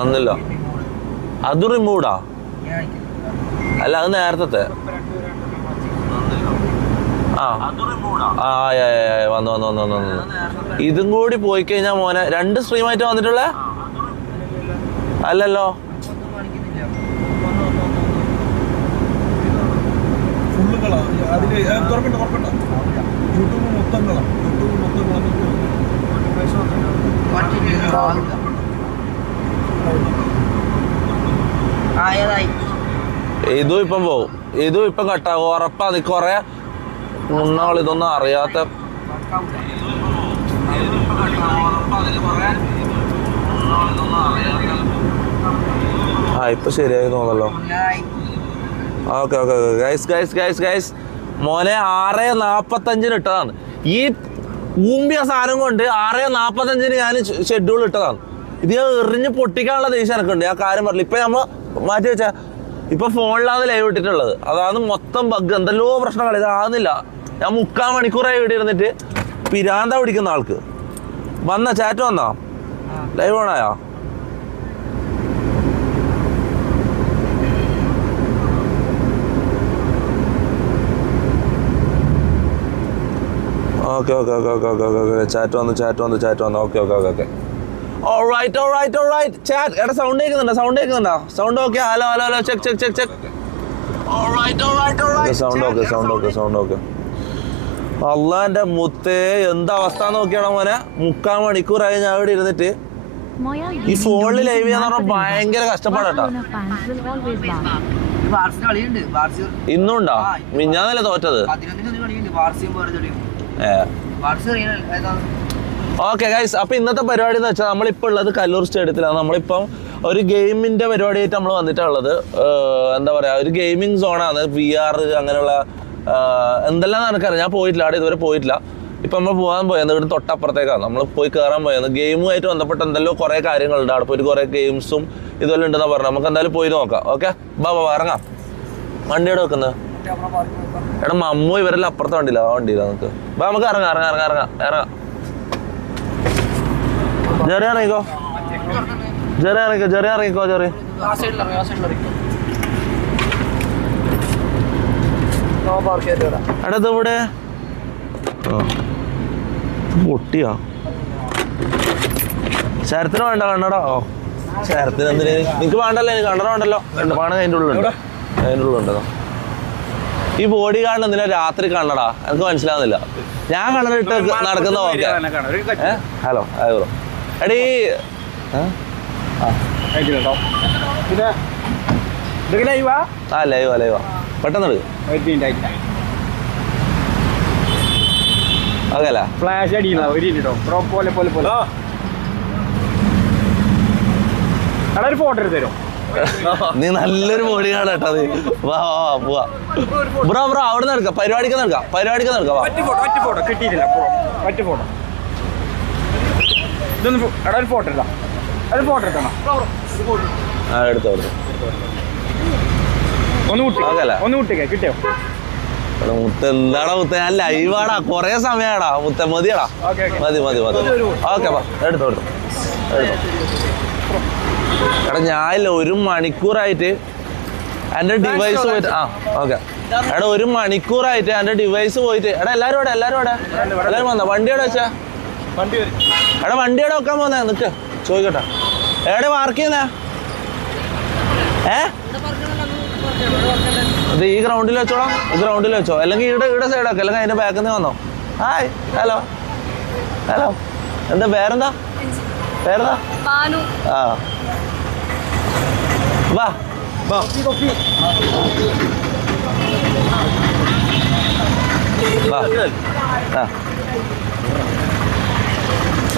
വന്നില്ല. അത് റിമൂവ്ഡാ? അല്ല അത് നേരത്തെ. വന്നു വന്നു വന്നു വന്നു. ഇതും കൂടി പോയി കഴിഞ്ഞാൽ മോനെ 2 സ്ട്രീമായിട്ട് വന്നിട്ടുള്ളേ? അല്ലല്ലോ. ഇതും ഇപ്പം പോവും. ഇതും ഇപ്പം കട്ടാകും ഉറപ്പാ. അത് കൊറേ മുന്നാൾ ഇതൊന്നും അറിയാത്ത. ഇപ്പൊ ശരിയായി തോന്നല്ലോ. Okay okay guys guys guys guys മോനെ 6:45 ഇട്ടതാണ്. ഈ ഊമ്പിയ സാധനം കൊണ്ട് 6:45 ഞാൻ ഷെഡ്യൂൾ ഇട്ടതാണ്. ഇത് ഞാൻ എറിഞ്ഞ് പൊട്ടിക്കാനുള്ള ദേഷ്യം എനക്കുണ്ട്. ആ കാര്യം പറഞ്ഞില്ല. ഇപ്പൊ നമ്മ മാറ്റി വെച്ചാ ഇപ്പൊ ഫോണിലാണ് ലൈവ് ഇട്ടിട്ടുള്ളത്. അതാണ് മൊത്തം ബഗ്. എന്തെല്ലോ പ്രശ്നങ്ങൾ. ഇതാകുന്നില്ല. ഞാൻ 3/4 മണിക്കൂറായി ഇവിടെ ഇരുന്നിട്ട് പിരാന്ത പിടിക്കുന്ന ആൾക്ക്. വന്ന ചാറ്റ് വന്നോ? ലൈവ് ഓണായോ? Okay okay okay okay okay okay chat വന്നു ചാറ്റ് വന്നു ചാറ്റ് വന്നു. Okay okay okay okay alright alright alright chat. എടാ സൗണ്ട് കേൾക്കുന്നുണ്ടോ? സൗണ്ട് കേൾക്കുന്നുണ്ടോ? Sound okay. Hello hello hello check check check check. Sound okay sound okay sound okay. അള്ളാന്റെ മുത്തേ എന്താ അവസ്ഥ നോക്കിയാണോ മോനെ? 3/4 മണിക്കൂറായി ഞാൻ ഇവിടെ ഇരുന്നിട്ട്. ഈ ഫോണിൽ ലൈവ് ചെയ്യാന്ന് പറഞ്ഞാൽ ഭയങ്കര കഷ്ടപ്പാടാട്ടോ. ഇന്നുണ്ടോ? മിഞ്ഞാന്നല്ലേ തോറ്റത്? ഓക്കെ ഗൈസ്, അപ്പൊ ഇന്നത്തെ പരിപാടി എന്ന് വെച്ചാൽ നമ്മളിപ്പോ ഉള്ളത് കല്ലൂർ സ്റ്റേഡിയത്തിലാണ്. നമ്മളിപ്പം ഒരു ഗെയിമിന്റെ പരിപാടിയായിട്ട് നമ്മൾ വന്നിട്ടുള്ളത്. എന്താ പറയാ, ഒരു ഗെയിമിംഗ് സോണാണ്. VR അങ്ങനെയുള്ള എന്തെല്ലാം എനിക്കറിയാം. ഞാൻ പോയിട്ടില്ല അവിടെ, ഇതുവരെ പോയിട്ടില്ല. ഇപ്പൊ നമ്മൾ പോകാൻ പോയത് ഇവിടെ തൊട്ടപ്പുറത്തേക്കാണ്. നമ്മൾ പോയി കയറാൻ പോയത്. ഗെയിമുമായിട്ട് ബന്ധപ്പെട്ട എന്തെല്ലോ കുറെ കാര്യങ്ങളുണ്ട്. അവിടെ പോയി കുറെ ഗെയിംസും ഇതെല്ലാം ഉണ്ടെന്നാ പറഞ്ഞത്. നമുക്ക് എന്തായാലും പോയി നോക്കാം. ഓക്കെ ബാ ഇറങ്ങാം. വണ്ടി എവിടെ വെക്കുന്നത്? എടാ മമ്മു ഇവരെല്ലാം അപ്പുറത്തെ വണ്ടിയില്ല. ആ വണ്ടിയില്ല. നമുക്ക് ബാ നമുക്ക് ഇറങ്ങാം ഇറങ്ങാം ഇറങ്ങാം ഇറങ്ങാം ഇറങ്ങാം. ചെറിയ ഇറങ്ങിക്കോ ചെറിയ ഇറങ്ങിക്കോ ചെറിയ ഇറങ്ങിക്കോ ചെറിയ. എടാ ഇത് ഇവിടെ പൊട്ടിയാ? ശരത്തിന് വേണ്ട കണ്ണടാ? ഓ ശരത്തിന് എന്തിന്? നിനക്ക് വേണ്ടല്ലോ? എനിക്ക് കണ്ണട വേണ്ടല്ലോ. വേണം. അതിൻ്റെ ഉള്ളിലുണ്ട്. അതിൻ്റെ ഉള്ളിലുണ്ടോ? ഈ ബോഡി ഗാർഡ് എന്തിനാ രാത്രി കണ്ണടാ? എനിക്ക് മനസ്സിലാവുന്നില്ല. ഞാൻ കണ്ണട ഇട്ട് നടക്കുന്ന ഓക്കെ. Hello bro. എടീ ലൈവാ ലൈവാ പെട്ടെന്ന് എടുക്കും. ഓക്കെ ഫ്ലാഷ് ഒരു ഫോട്ടോ എടുത്ത് തരും. നീ നല്ലൊരു ബോഡി ഗാർഡ് കേട്ടോ. നീ വാ വാ പോവാ ബ്രോ. ബ്രോ അവിടെ നിന്ന് എടുക്കാം. പരിപാടിക്ക് നടക്കാം. പരിപാടിക്ക് നടക്കാം. ഫോട്ടോ കിട്ടിയിട്ടില്ല. ഒറ്റ ഫോട്ടോ ഇതൊന്ന് ഒരു ഫോട്ടോ എടുക്കാം. ഒരു ഫോട്ടോ എടുക്കണം. എടുത്തോ എടുത്തോ. ഒന്ന് കുട്ടിക്കേ കിട്ടിയോ? മുത്ത എന്താടാ മുത്ത? ഞാൻ ലൈവാടാ. കൊറേ സമയമാടാ മുത്ത. മതിയാടാ. മതി മതി മതി. ഓക്കെ എടുത്തോ എടുത്തോ. എടാ ഞാനില്ല 1 മണിക്കൂറായിട്ട് എൻ്റെ ഡിവൈസ് പോയിട്ട്. ഓക്കെ എടാ 1 മണിക്കൂറായിട്ട് എൻ്റെ ഡിവൈസ് പോയിട്ട്. എടാ എല്ലാവരും ഇവിടെ എല്ലാവരും വന്നോ? വണ്ടി എവിടെ വെച്ചാ? എടാ വണ്ടി എവിടെ വെക്കാൻ പോന്നേ? നിക്ക് ചോദിക്കട്ടെ. എവിടെ മാർക്ക് ചെയ്യുന്നേ? ഇത് ഈ ഗ്രൗണ്ടിൽ വെച്ചോളാം. ഈ ഗ്രൗണ്ടിൽ വെച്ചോ. അല്ലെങ്കിൽ ഇവിടെ സൈഡാക്കാം. അല്ലെങ്കിൽ അതിന്റെ ബാക്കിൽ നിന്ന് വന്നോ. Hi hello hello. എന്താ പേരെന്താ? പേരെന്താ? ആ വാ വാ.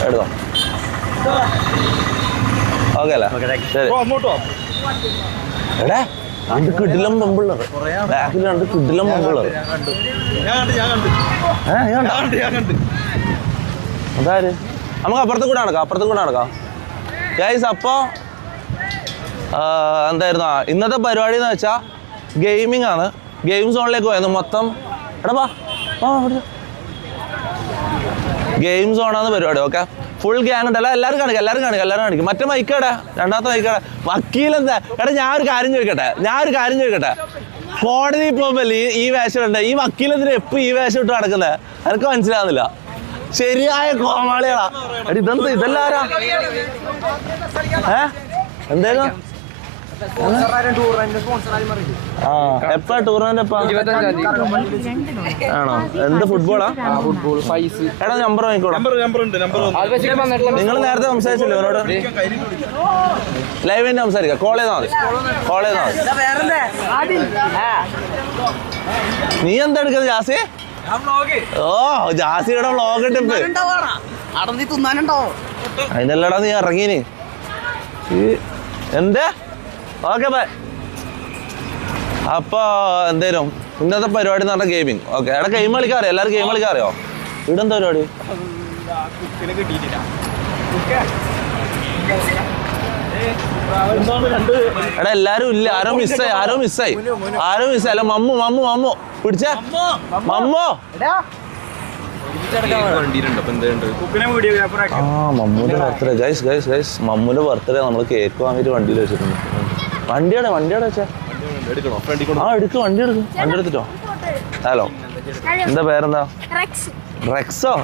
എടുത്തോ. ഓക്കെ അല്ലേ? ശരി. എടാ 2 കിടിലം പമ്പുള്ളത്. ബാക്കിൽ 2 കിടിലം പമ്പുള്ളത്. അതാര്? നമുക്ക് അപ്പുറത്ത് കൂടെ നടക്കാം. ഗൈസ് അപ്പോ എന്തായിരുന്നു ഇന്നത്തെ പരിപാടി എന്ന് വെച്ചാൽ ഗെയിമിംഗ് ആണ്. ഗെയിം സോണിലേക്ക് പോയത് മൊത്തം. എടാ വാ ഗെയിം സോണാണ് പരിപാടി. ഓക്കെ ഫുൾ ഗ്യാങ് ഉണ്ടല്ലോ. എല്ലാവരും കാണിക്കും. മറ്റേ മൈക്കടാ, രണ്ടാമത്തെ മൈക്കടാ. വക്കീലെന്താ? എടാ ഞാൻ ഒരു കാര്യം ചോദിക്കട്ടെ. കോടതി പോകുമ്പോൾ ഈ വേഷം ഉണ്ട്. ഈ വക്കീലെന്തിനാ എപ്പോൾ ഈ വേഷം ഇട്ട് നടക്കുന്നത്? എനിക്ക് മനസ്സിലാവുന്നില്ല. ശരിയായ കോമാളികളാ. ഇതെല്ലാം ആരാ? എന്തേലും എപ്പാ ടൂർണമെന്റ് എപ്പാ? ആണോ? എന്ത് ഫുട്ബോളാ? എടാ നമ്പർ വാങ്ങിക്കോളാം. നിങ്ങൾ നേരത്തെ സംസാരിച്ചില്ലേ അവരോട്? ലൈവ് തന്നെ സംസാരിക്കാം. കോൾ ചെയ്താൽ മതി. നീ എന്താ എടുക്കുന്നത് ജാസി? ഓ ജാസിയുടെ വ്ളോഗ് ഇട്ടിപ്പ് അതിനല്ലടാ നീ ഇറങ്ങീന്. എന്താ? Okay bye. അപ്പൊ എന്തേലും ഇന്നത്തെ പരിപാടി എന്ന് പറഞ്ഞാൽ ഗെയിമിങ്. ഓക്കെ എടാ ഗെയിം കളിക്കാറിയോ? എല്ലാവരും ഗെയിം കളിക്കാറിയോ? ഇവിടെ എന്താ പരിപാടി? എടാ എല്ലാരും ഇല്ല. ആരോ മിസ്സായി. അല്ല മമ്മു പിടിച്ചേ. മമ്മു മമ്മൂന്റെ ബർത്ത്ഡേ ഗൈസ്. മമ്മൂന്റെ ബർത്ത്ഡേ നമ്മൾ കേക്ക് വാങ്ങിട്ട് വണ്ടിയിൽ വെച്ചിട്ടുണ്ട്. വണ്ടിയുടെ വെച്ചാ എടുക്ക്. വണ്ടി എടുത്തിട്ടോ. ഹലോ എന്താ പേരെന്താ? റെക്സോ?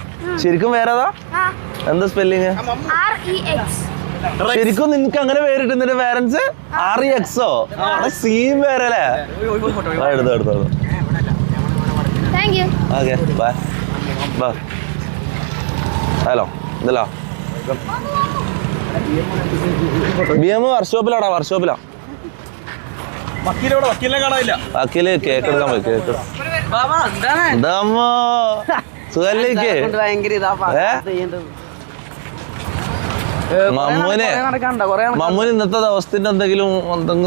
ശരിക്കും പേരേതാ? എന്താ സ്പെല്ലിങ്? ശരിക്കും നിനക്ക് അങ്ങനെ പേരിട്ട് നിന്റെ പേരൻസ്? REXO? സീം പേരല്ലേ? എടുത്തോ. Okay bye. ഹലോ എന്തല്ലോ? BM വർക്ക്ഷോപ്പിലാ. വക്കീല് കേക്ക് എടുക്കാൻ പോയി. കേക്ക് എന്താമ്മോ സുഖല്ലേക്ക്? മമ്മൂന് ഇന്നത്തെ ദിവസത്തിന്റെ എന്തെങ്കിലും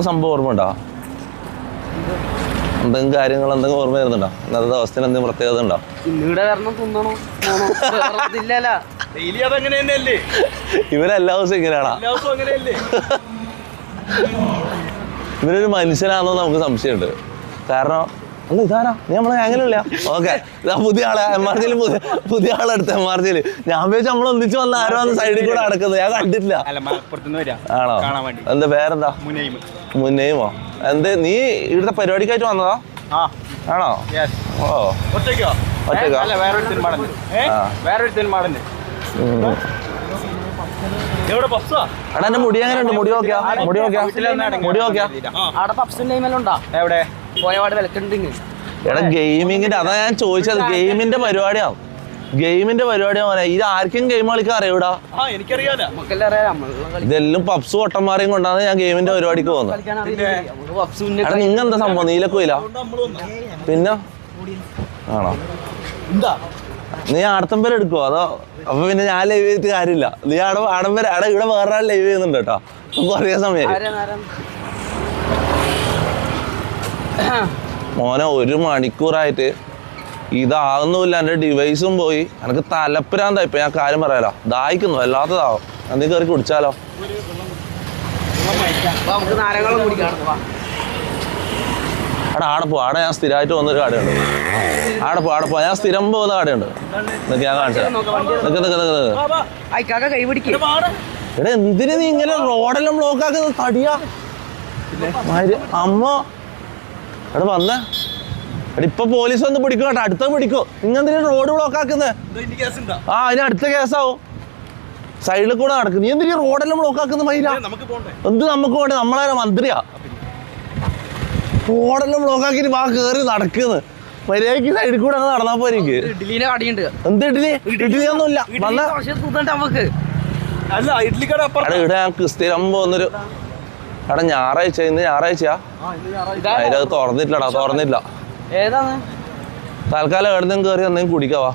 സംഭവം ഓർമ്മ ഉണ്ടോ? എന്തെങ്കിലും കാര്യങ്ങൾ ഓർമ്മ വരുന്നുണ്ടോ? ഇന്നത്തെ ദിവസത്തിന് എന്തെങ്കിലും പ്രത്യേകത ഉണ്ടോ? ഇവരെല്ലാ ദിവസവും ഇങ്ങനെയാണാ? ഇവരൊരു മനുഷ്യനാണെന്ന് നമുക്ക് സംശയമുണ്ട്. കാരണം അല്ല ഇതാരാ? നീ നമ്മളെ അങ്ങനെയല്ല. ഓക്കെ ഇതാ പുതിയ ആളെ പുതിയ ആളെടുത്ത് MRG. ഞാൻ വിചാരിച്ചു നമ്മൾ ഒന്നിച്ച് വന്ന ആരോ വന്ന് സൈഡിൽ കൂടെ നടക്കുന്നത്. ഞാൻ കണ്ടിട്ടില്ല. ആണോ? എന്താ പേരെന്താ? മുന്നേമോ? എന്ത് നീ ഇവിടുത്തെ പരിപാടിക്കായിട്ട് വന്നതാ? ആണോ? ഓ ഒറ്റയ്ക്കാ? എടാ എന്റെ മുടി എങ്ങനെ ഉണ്ട്? മുടി നോക്കിയാ? എടാ ഗെയിമിങ്ങിന്റെ അതാ ഞാൻ ചോദിച്ചത്. ഗെയിമിന്റെ പരിപാടിയാണ് പോലെ. ഇത് ആർക്കും ഗെയിം കളിക്കാൻ അറിയൂടാ? ഇതെല്ലാം പബ്സ് പൊട്ടന്മാരെയും കൊണ്ടാണ് ഞാൻ ഗെയിമിന്റെ പരിപാടിക്ക് പോകുന്നത്. എടാ നിങ്ങൾ എന്താ സംഭവം? നീലക്കോയില? പിന്നെ ആണോ? നീ ആടത്തമ്പേരെ എടുക്കുവോ? അതോ? അപ്പൊ പിന്നെ ഞാൻ ലൈവ് ചെയ്തിട്ട് കാര്യമില്ല. നീ ആടമ്പേര ഇവിടെ വേറെ ആൾ ലൈവ് ചെയ്യുന്നുണ്ട് കേട്ടോ. കുറേ സമയം മോനെ 1 മണിക്കൂറായിട്ട് ഇതാകുന്നുമില്ല. എൻ്റെ ഡിവൈസും പോയി. എനിക്ക് തലപ്പരാന്തായി. ഇപ്പൊ ഞാൻ കാര്യം പറയാലോ. ദാഹിക്കുന്നു വല്ലാത്തതാവും. നീ കയറി കുടിച്ചാലോ? എടാ ആടെ പോ. ആടെ ഞാൻ സ്ഥിരമായിട്ട് പോകുന്നൊരു കടയുണ്ട്. ആടെ പോ. ഞാൻ സ്ഥിരം പോകുന്ന കടയുണ്ട്. നിനക്ക് ഞാൻ കാണിച്ചു. എടാ എന്തിനു നീ ഇങ്ങനെ റോഡെല്ലാം ബ്ലോക്ക് ആക്കുന്നത്? തടിയാ അമ്മ. എടാ വന്നേ. എടാ ഇപ്പൊ പോലീസ് വന്ന് പിടിക്കും കേട്ടോ. അടുത്ത പിടിക്കും. നിങ്ങെന്തിനാ റോഡ് ബ്ലോക്ക് ആക്കുന്നത്? അതിന് അടുത്ത കേസാവും. സൈഡിൽ കൂടെ നടക്കും. നീ എന്തിനാ റോഡെല്ലാം ബ്ലോക്ക് ആക്കുന്ന? മൈര എന്ത് നമുക്ക് വേണ്ട? നമ്മളെ മന്ത്രിയാ. റോഡെല്ലാം ബ്ലോക്ക് ആക്കിട്ട് വാ കേറി നടക്കുന്നത്. മര്യാദക്ക് സൈഡിൽ കൂടെ അങ്ങ് നടന്നാ പോരെ. എന്ത് ഇഡ്ഡലി ഒന്നുമില്ല. ഇവിടെ ഞങ്ങൾക്ക് സ്ഥിരം പോകുന്നൊരു എടാ ഞായറാഴ്ച. ഇന്ന് ഞായറാഴ്ചയാ? അതിനകത്ത് തുറന്നിട്ടില്ല. തൽക്കാലം എവിടെന്നും കയറി എന്തെങ്കിലും കുടിക്കാവാ.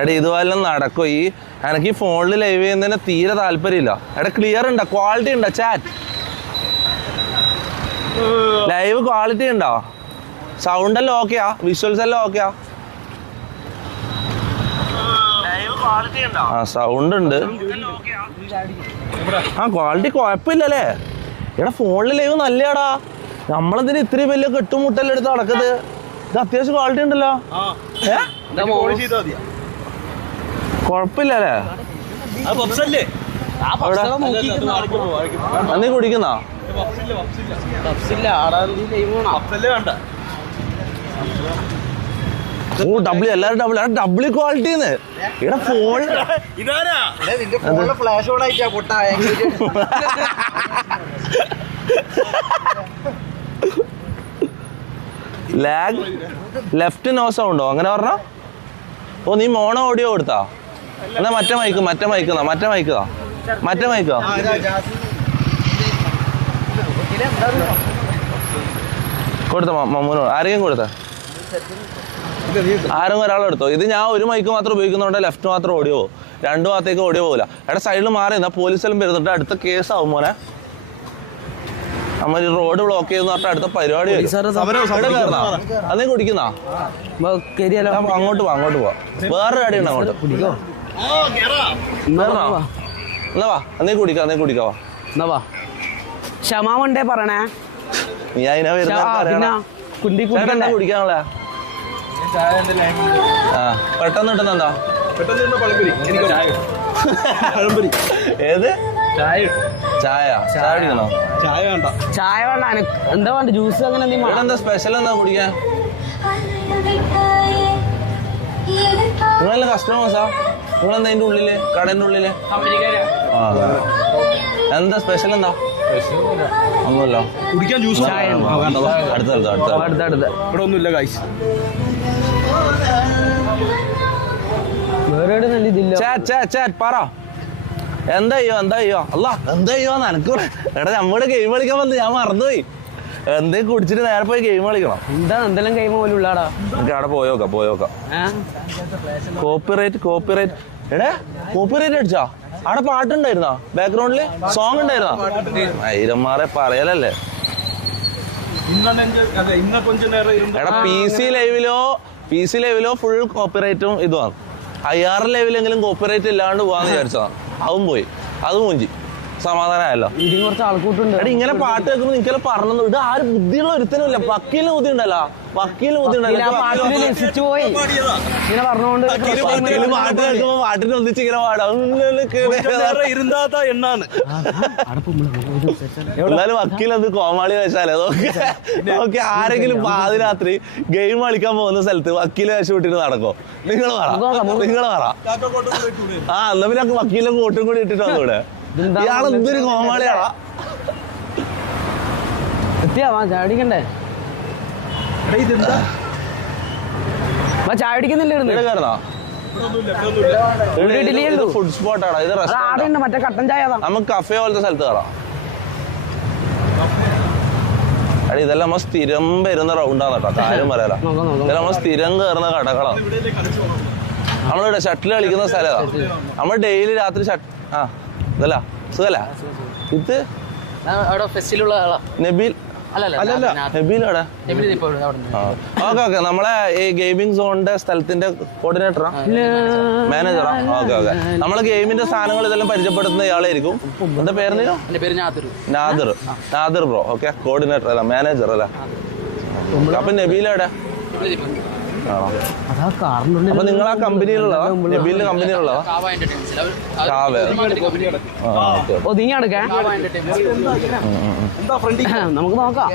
എടാ ഇതുപോലെ നടക്കും. എനിക്ക് ഈ ഫോണിൽ ലൈവ് ചെയ്യുന്നതിന് തീരെ താല്പര്യമില്ല. എടാ ക്ലിയർ ഉണ്ടോ? ക്വാളിറ്റി ഉണ്ടോ? ചാറ്റ് ലൈവ് ക്വാളിറ്റി ഉണ്ടോ? സൗണ്ട് എല്ലാം ഓക്കെയാ? വിഷ്വൽസ് എല്ലാം ഓക്കെയാ? ആ സൗണ്ട് ഉണ്ട്. ആ ക്വാളിറ്റി കുഴപ്പമില്ലല്ലേ? എടാ ഫോണിൽ ലൈവ് നല്ലയാടാ. നമ്മളെന്തിനാ ഇത്രയും വലിയ കെട്ടുമുട്ടെല്ലാം എടുത്ത് നടക്കുന്നത്? ഇത് അത്യാവശ്യം ക്വാളിറ്റി ഉണ്ടല്ലോ. കൊഴപ്പില്ലല്ലേ? നീ കുടിക്കുന്നോ? ഓ ഡബിൾ, എല്ലാരും ഡബിൾ. ഡബിൾ ക്വാളിറ്റിന്ന് ഇവിടെ ഫോൺ ഫ്ലാഷ് ഓൺ ആയിട്ടാ പൊട്ടാ. ലാഗ് ലെഫ്റ്റ് നോ സൗണ്ടോ അങ്ങനെ പറഞ്ഞ? ഓ നീ മോണോ ഓഡിയോ കൊടുത്താ? എന്നാ മറ്റേ മൈക്ക് കൊടുത്ത മമ്മൂനോ ആരെങ്കിലും കൊടുത്ത? ആരെങ്കിലും ഒരാളെടുത്തോ? ഇത് ഞാൻ ഒരു മൈക്ക് മാത്രം ഉപയോഗിക്കുന്നതുകൊണ്ട് ലെഫ്റ്റ് മാത്രം ഓഡിയോ പോകും, രണ്ടു ഭാഗത്തേക്ക് ഓഡിയോ പോകില്ല. എടാ സൈഡിൽ മാറി എന്നാ പോലീസെല്ലാം വരുന്നുണ്ട്, അടുത്ത കേസാവും മോനെ. നമ്മ റോഡ് ബ്ലോക്ക് ചെയ്തെന്ന് പറഞ്ഞാൽ അടുത്ത പരിപാടി അതേ കുടിക്കുന്ന അങ്ങോട്ട് പോവാ വേറെ ഗാഡി ഉണ്ട് അങ്ങോട്ട്. എന്നാ വാ എന്നേ കുടിക്കാവാ. ക്ഷമാവുണ്ടേ പറയണേ. നീ അതിനാ വരുന്ന കുടിക്കാനുള്ള പെട്ടെന്ന് കിട്ടുന്നെന്താ? ഏത് ചായ കുടിക്കണോ? ചായ വേണ്ട എന്താ വേണ്ട? ജ്യൂസ് അങ്ങനെ എന്താ സ്പെഷ്യൽ എന്താ കുടിക്കാൻ? നിങ്ങളെല്ലാം കസ്റ്റമേഴ്സാ? നിങ്ങളെന്താ അതിന്റെ ഉള്ളില്, കടന്റെ ഉള്ളില്? എന്താ സ്പെഷ്യൽ? എന്താ ഒന്നുമില്ല. കുടിക്കാൻ ജ്യൂസ് അടുത്ത ഇവിടെ ഒന്നുമില്ല ഗൈസ്. പറ എന്താ ചെയ്യോ അല്ല എന്താ ചെയ്യോ എനക്ക് എടാ നമ്മുടെ ഗെയിം കളിക്കാൻ വന്ന് ഞാൻ മറന്നുപോയി. എന്തെങ്കിലും കുടിച്ചിട്ട് നേരെ പോയി ഗെയിം കളിക്കണം. എന്താ എന്തെല്ലാം ഗെയിം പോലും ഉള്ളാടാ. നമുക്ക് അവിടെ പോയോക്കാം. കോപ്പിറൈറ്റ് എടാ കോപ്പിറൈറ്റ് അടിച്ചാ? അവിടെ പാട്ടുണ്ടായിരുന്നോ? ബാക്ക്ഗ്രൗണ്ടില് സോങ് ഉണ്ടായിരുന്നോ? ഐരന്മാരെ പറയലല്ലേ. എടാ പി സി ലൈവിലോ ഫുൾ കോപ്പിറൈറ്റും ഇതുമാണ്. IR ലൈവിലെങ്കിലും കോപ്പിറൈറ്റ് ഇല്ലാണ്ട് പോവാന്ന് വിചാരിച്ചതാണ്. അതും പോയി, അത് മൂഞ്ചി. സമാധാനമായല്ലോ. ഇതിന് കുറച്ച് ആൾക്കൂട്ടുണ്ട്. എടാ ഇങ്ങനെ പാട്ട് കേൾക്കുമ്പോൾ നിനക്കെല്ലാം പറഞ്ഞു ഇത് ആരും ബുദ്ധിയുള്ള ഒരുത്തനുമില്ല. വക്കീലിന് ബുദ്ധി ഉണ്ടല്ലോ, വക്കീലിന് ബുദ്ധി ഉണ്ടല്ലോ. പാട്ട് കേൾക്കുമ്പോ പാട്ടിന് ഒന്നിച്ച് ഇങ്ങനെ പാടാം. എന്നാലും വക്കീലത് കോമാളി വെച്ചാലേ നോക്കി ആരെങ്കിലും പാതിരാത്രി ഗെയിം കളിക്കാൻ പോകുന്ന സ്ഥലത്ത് വക്കീല് വേഷം ഇട്ടിട്ട് നടക്കോ? നിങ്ങൾ പറ. ആ എന്നാ പിന്നെ വക്കീലും കോട്ടും കൂടി ഇട്ടിട്ട് വന്നൂടെ? ഇയാളെന്തൊരു കോമാളിയാളാ. ചാടിക്കണ്ടേ? ചാടിക്കുന്നില്ല. ഫുഡ് സ്പോട്ടാണ് ഇത്. മറ്റേ കട്ടൻ ചായ നമുക്ക് കഫേ പോലത്തെ സ്ഥലത്ത് കയറാം. അടി ഇതെല്ലാം നമ്മ സ്ഥിരം വരുന്ന റൗണ്ടാണ് കേട്ടോ, കാര്യം പറയാലോ. ഇതെല്ലാം നമ്മ സ്ഥിരം കയറുന്ന കടകളാണ്. നമ്മളിവിടെ ഷട്ടിൽ കളിക്കുന്ന സ്ഥലമാണ്. നമ്മൾ ഡെയിലി രാത്രി ഇതല്ല സുഖല്ല. ഇത് നബീൽ നബീലവിടെ. ഓക്കെ നമ്മളെ ഈ ഗെയിമിംഗ് സോണിന്റെ സ്ഥലത്തിന്റെ കോർഡിനേറ്ററാ, മാനേജറാ? ഓക്കെ നമ്മളെ ഗെയിമിന്റെ സാധനങ്ങൾ ഇതെല്ലാം പരിചയപ്പെടുത്തുന്ന ഇയാളായിരിക്കും. എന്താ പേര്? Nadir bro. ഓക്കെ കോർഡിനേറ്റർ അല്ല മാനേജർ അല്ല. അപ്പൊ നബീലവിടെ? അപ്പൊ നിങ്ങൾ ആ കമ്പനിയിലുള്ളതാ? നബീലിന്റെ കമ്പനിയിലുള്ളതാ? നമുക്ക് നോക്കാം.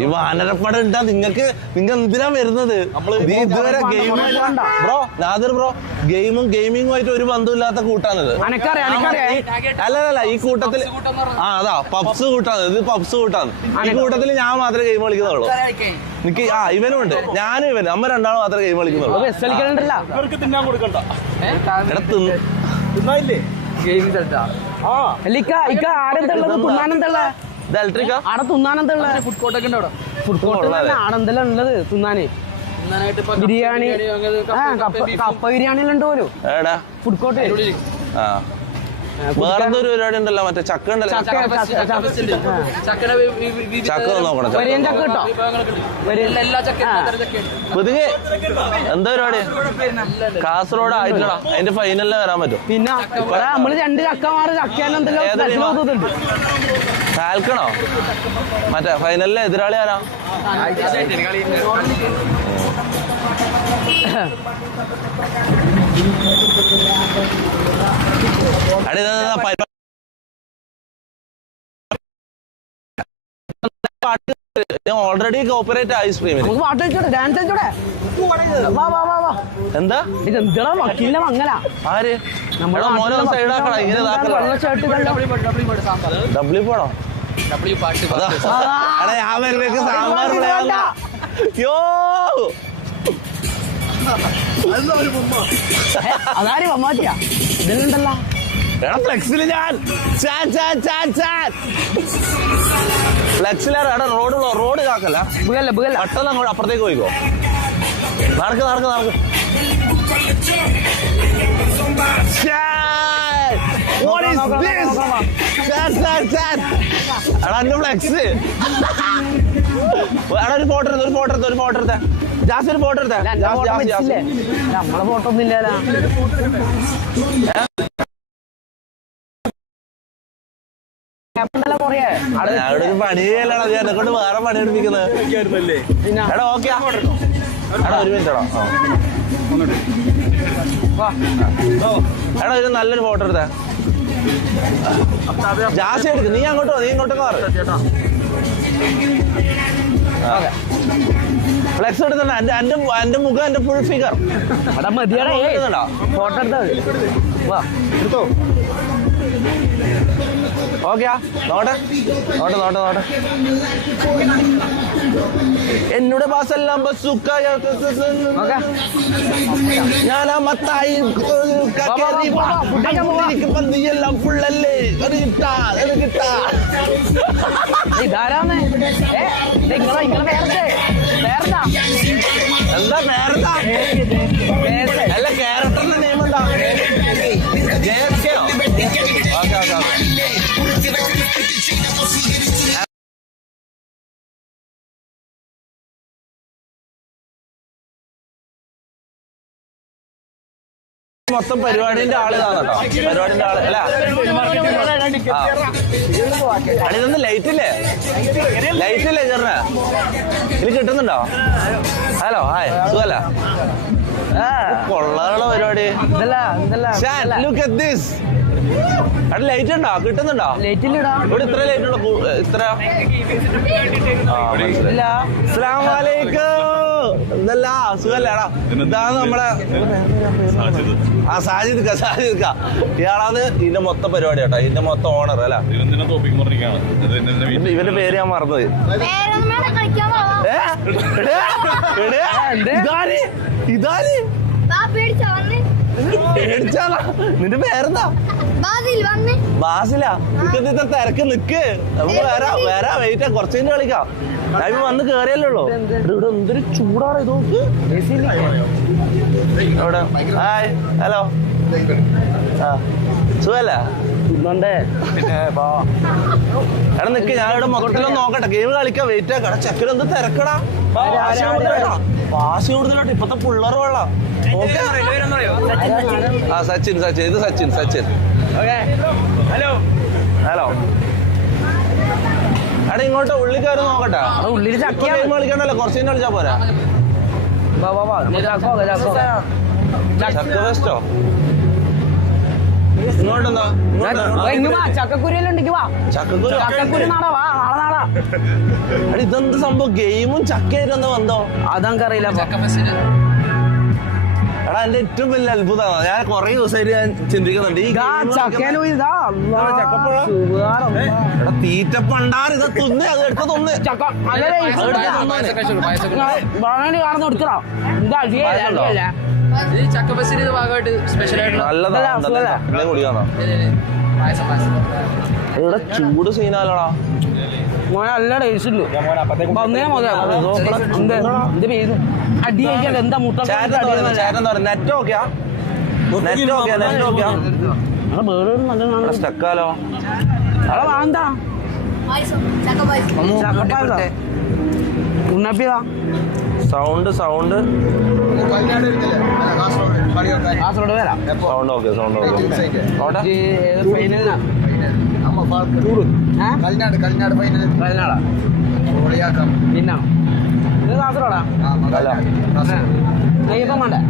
ഈ വാനരപ്പടം ഉണ്ടാ നിങ്ങൾ എന്തിനാ വരുന്നത്? ഇതുവരെ ബ്രോ നാദിർ ബ്രോ ഗെയിമിങ്ങുമായിട്ട് ഒരു ബന്ധമില്ലാത്ത കൂട്ടാണിത്. അല്ലല്ല ഈ കൂട്ടത്തിൽ അതാ പബ്സ് കൂട്ടാണ്. ഇത് പബ്സ് കൂട്ടാണ്. ഈ കൂട്ടത്തിൽ ഞാൻ മാത്രമേ ഗെയിം കളിക്കുന്നുള്ളൂ. എനിക്ക് ഇവനും ഉണ്ട്, ഞാനും ഇവനും, നമ്മ രണ്ടാളും മാത്രമേ ഗെയിം കളിക്കുന്നുള്ളൂ. ബിരിയാണി, കപ്പ ബിരിയാണി എല്ലാം ഉണ്ട് പോലും. Food court. വേറെന്തോ ഒരു പരിപാടി ഉണ്ടല്ലോ, മറ്റേ ചക്ക ഉണ്ടല്ലോ. ചക്ക നോക്കണം. പുതുകെ എന്താ പരിപാടി? കാസർഗോഡ് ആയിട്ടടാ അതിന്റെ ഫൈനലിൽ വരാൻ പറ്റും. പിന്നെ നമ്മള് 2 ചക്കമാറ് ചക്കയെല്ലാം ഫാൽക്കണോ മറ്റേ ഫൈനലിലെ എതിരാളി ആരാ? ഓൾറെഡി കോപ്പറേറ്റ് ഐസ്ക്രീമിന് എന്താ ഇതെന്താ വക്കീലിന്റെ മങ്ങല ആര് നമ്മളെ മോനെ സൈഡാക്കണം ഇങ്ങനെ ഡബ്ല്യു പോണോ? ഞാൻ വരുമ്പേക്ക് സാമ്പാർ യോ അതാര് മമ്മാറ്റിയാ ഇതിലുണ്ടല്ലോ ഫ്ലെക്സില് ഫ്ലെക്സിലാണ് റോഡ് കാക്കല്ല പെട്ടെന്ന് അങ്ങോട്ട് അപ്പുറത്തേക്ക് പോയിക്കോ. നടക്ക് എടാ എന്റെ ഫ്ലെക്സ് എടാ ഒരു ഫോട്ടോ എടുത്ത ജാസ് ഒരു ഫോട്ടോ എടുത്ത നമ്മളെ ഫോട്ടോ ഒന്നും ഇല്ലല്ലോ. അവിടെ ഒരു പണി ചെയ്യലാണ് അത് എന്നെ കൊണ്ട് വേറെ പണി എടുപ്പിക്കുന്നത്. എടാ ഓക്കെ എടാ ഒരു മിനിറ്റ് എടാ ഒരു നല്ലൊരു ഫോട്ടോ എടുത്തേ. ജാസി എടുക്ക് നീ ഇങ്ങോട്ട് മാറ്. ഫ്ലെക്സ് എടുത്തണ്ട എന്റെ മുഖം എന്റെ ഫുൾ ഫിഗർ ഫോട്ടോ എടുത്തോ. ഓക്കെയാ നോട്ടെ എന്നോട് ബാസെല്ലാം ഞാനാ മത്തായി പന്തിയെല്ലാം ഫുള്ളല്ലേ ഇതാരാന്ന് എന്താ അല്ല ക്യാരക്ടറിന്റെ നെയിം എന്താ? മൊത്തം പരിപാടിന്റെ ആള് കേട്ടോ. പരിപാടിന്റെ ആള് അല്ല ഇതൊന്നും ലൈറ്റില്ലേ ചേർന്ന ഇത് കിട്ടുന്നുണ്ടോ? ഹലോ ഹായ് സുഖല്ല കൊള്ളാനുള്ള പരിപാടി. ലൈറ്റ് ഉണ്ടോ? കിട്ടുന്നുണ്ടോ? ഇവിടെ ഇത്ര ലൈറ്റ് ഉള്ളു ഇത്ര. എന്തല്ല സുഖല്ലേടാ? ഇതാണ് നമ്മളെ സാജിദ് ഇയാളാണ് ഇതിന്റെ മൊത്തം പരിപാടി കേട്ടോ. ഇതിന്റെ മൊത്തം ഓണർ അല്ല. ഇവന്റെ പേര് ഞാൻ മറന്നത്. നിന്റെ പേരെന്താ? ബാസില. ഇക്കത്തെ തിരക്ക് നിക്ക് നമുക്ക് വരാ വെയിറ്റ് കുറച്ച് കഴിഞ്ഞ് കളിക്കാം. ഞാൻ വന്ന് കേറിയല്ലോ. ഇവിടെ എന്തൊരു ചൂടാണ് ഇത് നോക്ക്. അവിടെ ഹായ് ഹലോ സുഖല്ല എടാ നിക്ക് ഞാൻ ഇവിടെ മൊത്തത്തിലൊന്നും നോക്കട്ടെ. ഗെയിം കളിക്കാം വെയിറ്റ് ആക്കാം. ചെക്കൻ എന്ത് തിരക്കടാ. വാശി കൂടുതലാട്ടോ ഇപ്പത്തെ പിള്ളേർ വെള്ളം. ആ സച്ചിൻ ഇത് സച്ചിൻ ഹലോ എടാ ഇങ്ങോട്ട് ഉള്ളിൽ കയറി നോക്കട്ടെ. ഉള്ളിൽ ഗെയിം കളിക്കണ്ടല്ലോ കുറച്ച് കഴിഞ്ഞ് കളിച്ചാ പോരാ. ചക്ക വേസ്റ്റോ ഇങ്ങോട്ടെന്താ ചക്കക്കുരു നാളെ ഇതെന്ത് സംഭവം? ഗെയിമും ചക്കയായിരുന്നു ബന്ധം? അതറിയില്ല. എടാ എന്റെ ഏറ്റവും വലിയ അത്ഭുതമാണ്. ഞാൻ കൊറേ ദിവസമായിട്ട് ഞാൻ ചിന്തിക്കുന്നുണ്ട് ഈ എടാ തീറ്റ പണ്ടാർ ഇത് തിന്ന് അത് എടുത്ത് തിന്ന് നല്ലതാണ് കുടിക്കാന്നോ? ഇവിടെ ചൂട് സീനാലോടാ. നല്ല ടേസ്റ്റ് ഉണ്ട്. അടി കഴിക്കാൻ എന്താ മുട്ട നെറ്റ് നോക്കിയാ സ്റ്റക്കാലോ വാങ്ങാ ഉണ്ണപ്പിയതാ സൗണ്ട് കാസർഗോഡ് വരാം. സൗണ്ട് ഓക്കെ ഫൈനലിനാ കളിനാട് ഫൈനൽ കളിനാടാ പിന്നെ ഇത് കാസർഗോഡാ നെയ്യപ്പം വേണ്ടേ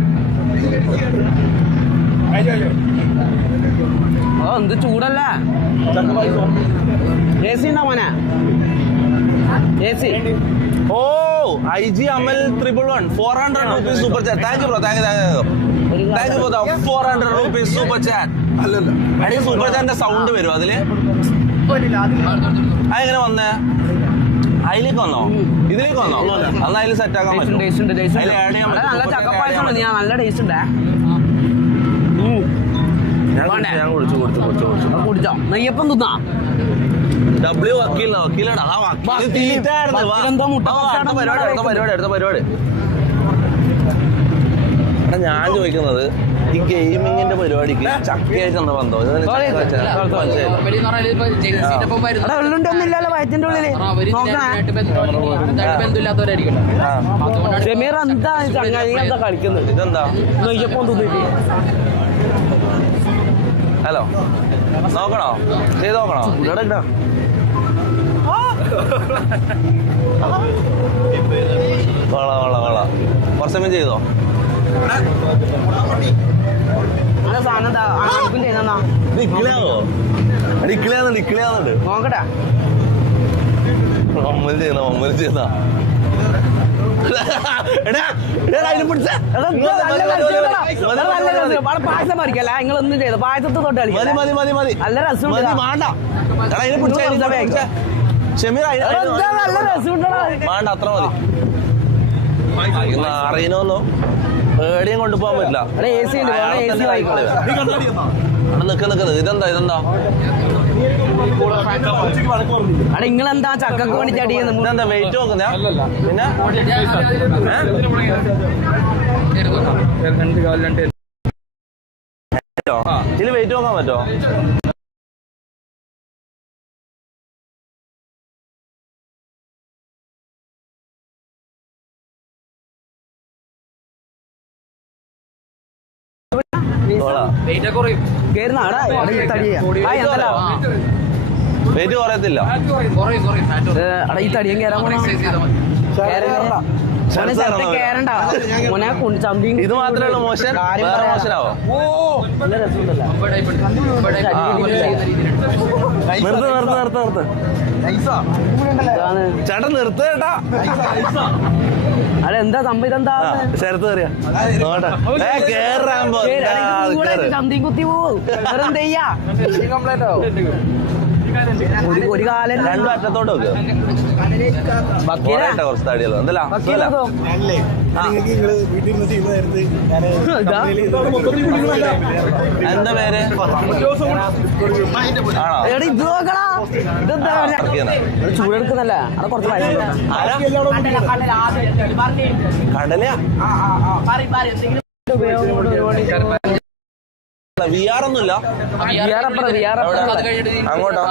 ഓ എന്ത് ചൂടല്ലേ എ സി ഉണ്ടോ മോനെ എ സി ഓ IG Amal 111 400 rupees super chat. Thank you bro. Thank you for the 400 rupees super chat. അടി സൂപ്പർ ചാറ്റിന്റെ സൗണ്ട് വരും അതില് അതെങ്ങനെ വന്നേ അതിലേക്ക് വന്നോ ഇതിലേക്ക് വന്നോ അന്ന് അതിൽ സെറ്റ് ആക്കാൻ പറ്റും നല്ല ചക്കപ്പായസം നല്ല ടേസ്റ്റ് ഉണ്ട് ഞാൻ കുടിച്ചു കുടിച്ചോ നെയ്യപ്പം തിന്നാ ഡബ്ല്യു വക്കീലാണ് അടുത്ത പരിപാടി എടാ ഞാൻ ചോദിക്കുന്നത് ഈ ഗെയിമിങ്ങിന്റെ പരിപാടിക്ക് ചക്കയായിട്ട് എന്താ ബന്ധം വെള്ളുണ്ടൊന്നുമില്ലല്ലോ വയറ്റിന്റെ ഉള്ളില് ഷമീർ എന്താ ചങ്ങായി എന്താ കളിക്കുന്നത് ഇതെന്താ നെയ്യപ്പം തിന്നിട്ട് ഹലോ നോക്കണോ ചെയ്ത് നോക്കണോ ഇവിടെ കൊള്ളാം കുറച്ചമ്മ ചെയ്തോ സാധനം ചെയ്യുന്ന നിക്കിളിയാന്നുണ്ട് നോക്കട്ടെ മമ്മൽ ചെയ്യുന്ന പായസം പറിക്കല്ല നിങ്ങളൊന്നും ചെയ്തു പായസത്തെ തൊട്ട് കളിക്കാം നല്ല രസമുണ്ട് നല്ല രസമുണ്ടോ വേണ്ട അത്ര മതി അറിയണോന്നോ പേടിയും കൊണ്ടുപോകാൻ പറ്റില്ല നിക്കുന്നത് ഇതെന്താ അവിടെ നിങ്ങളെന്താ ചക്കക്ക് വേണ്ടി ചടിയുന്നത് ഇതെന്താ വെയിറ്റ് നോക്കുന്ന പിന്നെ ഇതിൽ വെയിറ്റ് നോക്കാൻ പറ്റോ വെയിറ്റ് കുറയത്തില്ല ഈ തടിയും കേറാൻ ഇത് മാത്രമേ ഉള്ളൂ മോശം മോശനാവോ നിർത്ത് ചേട്ടാ നിർത്ത് ചേട്ടാ അതെന്താ സംഭവം ഇതെന്താ ശരത്ത് കയറിയാ ചന്തി കുത്തി പോവും ഒരു കാലം രണ്ടും അറ്റത്തോട്ട് വെക്ക് കുറച്ച് തടിയല്ലോ എന്തല്ല എന്താ പേര് ഇത് നോക്കടാ ഇതെന്താ ചൂടെടുക്കുന്നല്ല അവിടെ കുറച്ച് കടലയാ വിആറൊന്നുമില്ല അങ്ങോട്ടോ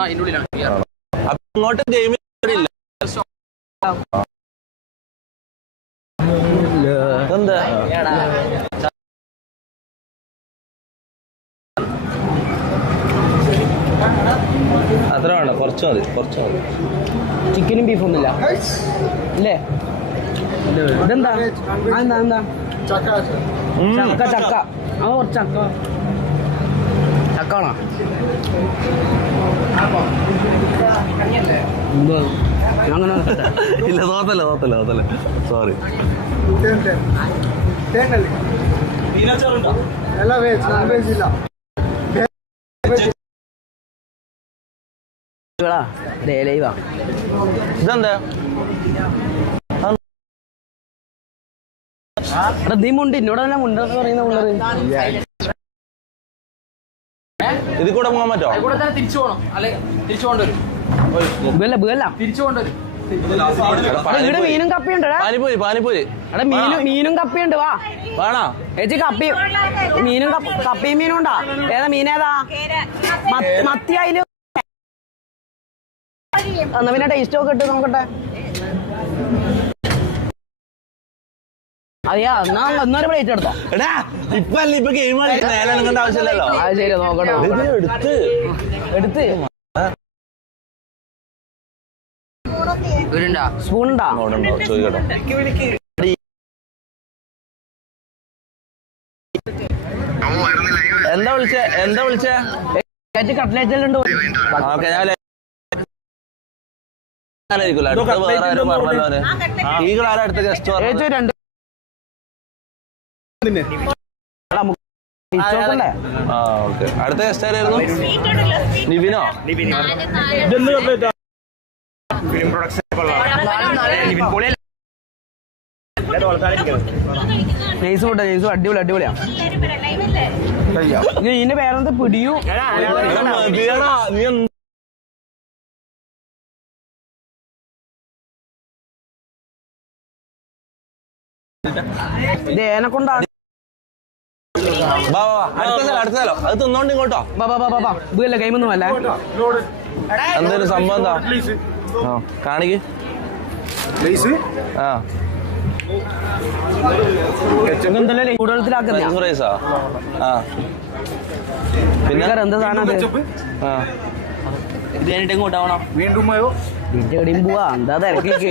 ഇങ്ങോട്ട് ഗെയിമിൽ ഇല്ല എന്താ അത്ര വേണ്ട കുറച്ച് മതി ചിക്കനും ബീഫും ഒന്നുമില്ല അല്ലേ ഇതെന്താ എന്താ ചക്ക ആ കുറച്ച് ചക്കാണോ അങ്ങനെ ഇല്ല തോത്തല്ലേ സോറി ഇതെന്താ നീ മുണ്ട് എന്നോട് തന്നെ മുണ്ടെന്ന് പറയുന്ന പിള്ളേർ ഇതിൽ കൂടെ പോകാൻ പറ്റോ തിരിച്ചു പോകണം അല്ലെ തിരിച്ചു കൊണ്ടുവരും ഇവിടെ മീനും കപ്പിയുണ്ട് പാനിപ്പൂരി എടാ മീനും കപ്പിയുണ്ട് വാ വേണോ ചേച്ചി മീനും കപ്പിയും മീനും ഉണ്ടാ ഏതാ മീനേതാ മത്തിയായാലും എന്നാ പിന്നെ ടേസ്റ്റ് ഒക്കെ ഇട്ട് നോക്കട്ടെ അതെയാ എന്നാ ഒന്നൊരു പ്ലേറ്റ് എടുത്തോ എടാ ഇപ്പൊ ഗെയിം കളിക്കുന്ന ആവശ്യമില്ലല്ലോ അത് ശരി നോക്കട്ടെ എടുത്ത് സ്പൂൺ ഉണ്ടാ ചോദിക്കട്ടെ. എന്താ വിളിച്ചേ കട്ട്ലേറ്റ് എല്ലാം ഉണ്ട്. ഓക്കെ ഞാൻ പറഞ്ഞല്ലോ ഈകളാരാ അടുത്ത ഗസ്റ്റ് രണ്ട് ആ ഓക്കെ അടുത്ത ഗസ്റ്റ് ആരായിരുന്നു? നിവിനോ? നൈസ് കൂട്ടാ നൈസ് അടിപൊളിയാ. ഇതിന്റെ പേരെന്താ? പിടിയൂ. ഇത് ഏനെ കൊണ്ടാണ്. അടുത്തല്ലോ അത് തിന്നോണ്ട് ഇങ്ങോട്ടോ. ഇതല്ല ഗെയിമൊന്നും അല്ല. എന്തൊരു സംഭവം എന്താ കാണിക്ക്. ആ കൂടുതലാക്കുന്ന റൈസാ. ആ പിന്നെ എന്താ സാധനം അത്? വീട്ടിൽ എവിടെയും പോവാ. എന്താ തിരക്കിക്ക്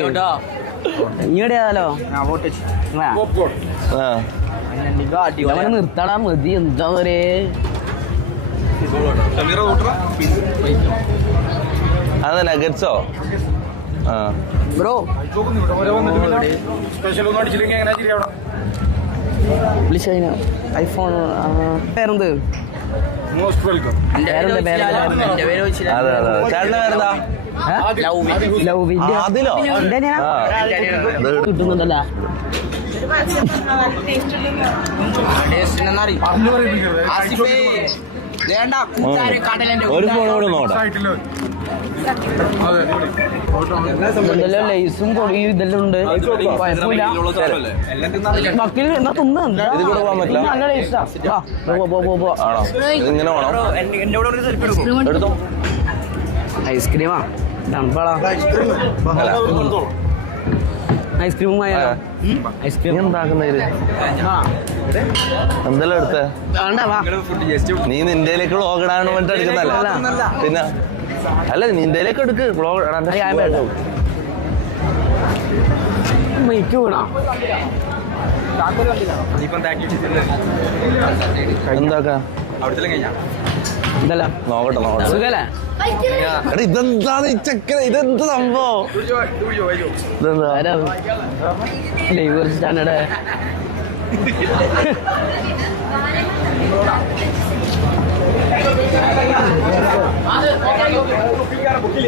ഇങ്ങടെയാലോ നിർത്തടാ മതി. എന്താ പറയേ അത് നഗറ്റ്സോ? ആ ബ്രോ വിളിച്ചതിന് ഐഫോൺ പേരെന്ത്? ചേട്ടന്റെ പേരെന്താ? അതിലോ കിട്ടുന്നുണ്ടല്ലോ. ഒരു ഫോൺ കൂടെ നോക്കാം. ഇതെല്ലാം ലൈസും പൊടിയും ഇതെല്ലാം ഉണ്ട്. കുഴപ്പമില്ല. വക്കീൽ എന്നാ തിന്ന് ഇത് കൂടെ പോകാൻ പറ്റില്ല. നല്ല ടേസ്റ്റാ. ആണോ? ഇങ്ങനെ വേണോ? എടുത്തോ. ഐസ്ക്രീമാ തണുപ്പാടാ. ഐസ്ക്രീമും ഐസ്ക്രീം എന്താക്കുന്ന ഇത്? എന്തെല്ലാം എടുത്തേ? നീ നിന്റെയിലേക്ക് വ്ളോഗ് ഇടാൻ വേണ്ടി എടുക്കുന്നല്ല. പിന്നെ അല്ല നിന്റെയിലേക്ക് എടുക്ക് വ്ളോഗ്. എന്താക്കാ നോക്കട്ടെ സുഖല്ലേ? ഇതെന്താ ചെക്കന? ഇതെന്ത് സംഭവം? സ്റ്റാൻഡേർഡ്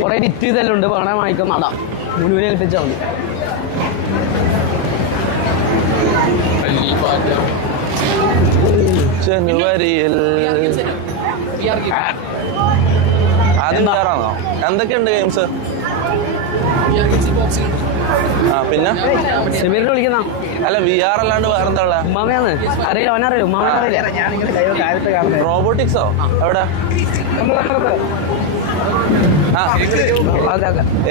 കൊറേ ഡിറ്റ് ഇതെല്ലാം ഉണ്ട്. വേണേ വാങ്ങിക്കാൻ നടാ. മുഴുവൻ ഏൽപ്പിച്ചാൽ മതി. ജനുവരിയിൽ ആദ്യം കയറാന്നോ? എന്തൊക്കെയുണ്ട് ഗെയിംസ്? ആ പിന്നെ സെമീറിനെ വിളിക്കുന്ന അല്ല VR അല്ലാണ്ട് വേറെന്താ ഉള്ള? ഉമ്മാമയാന്ന് അറിയില്ല. അവനറിയോ? ഉമ്മാമ അറിയില്ല. റോബോട്ടിക്സോ? എവിടെ?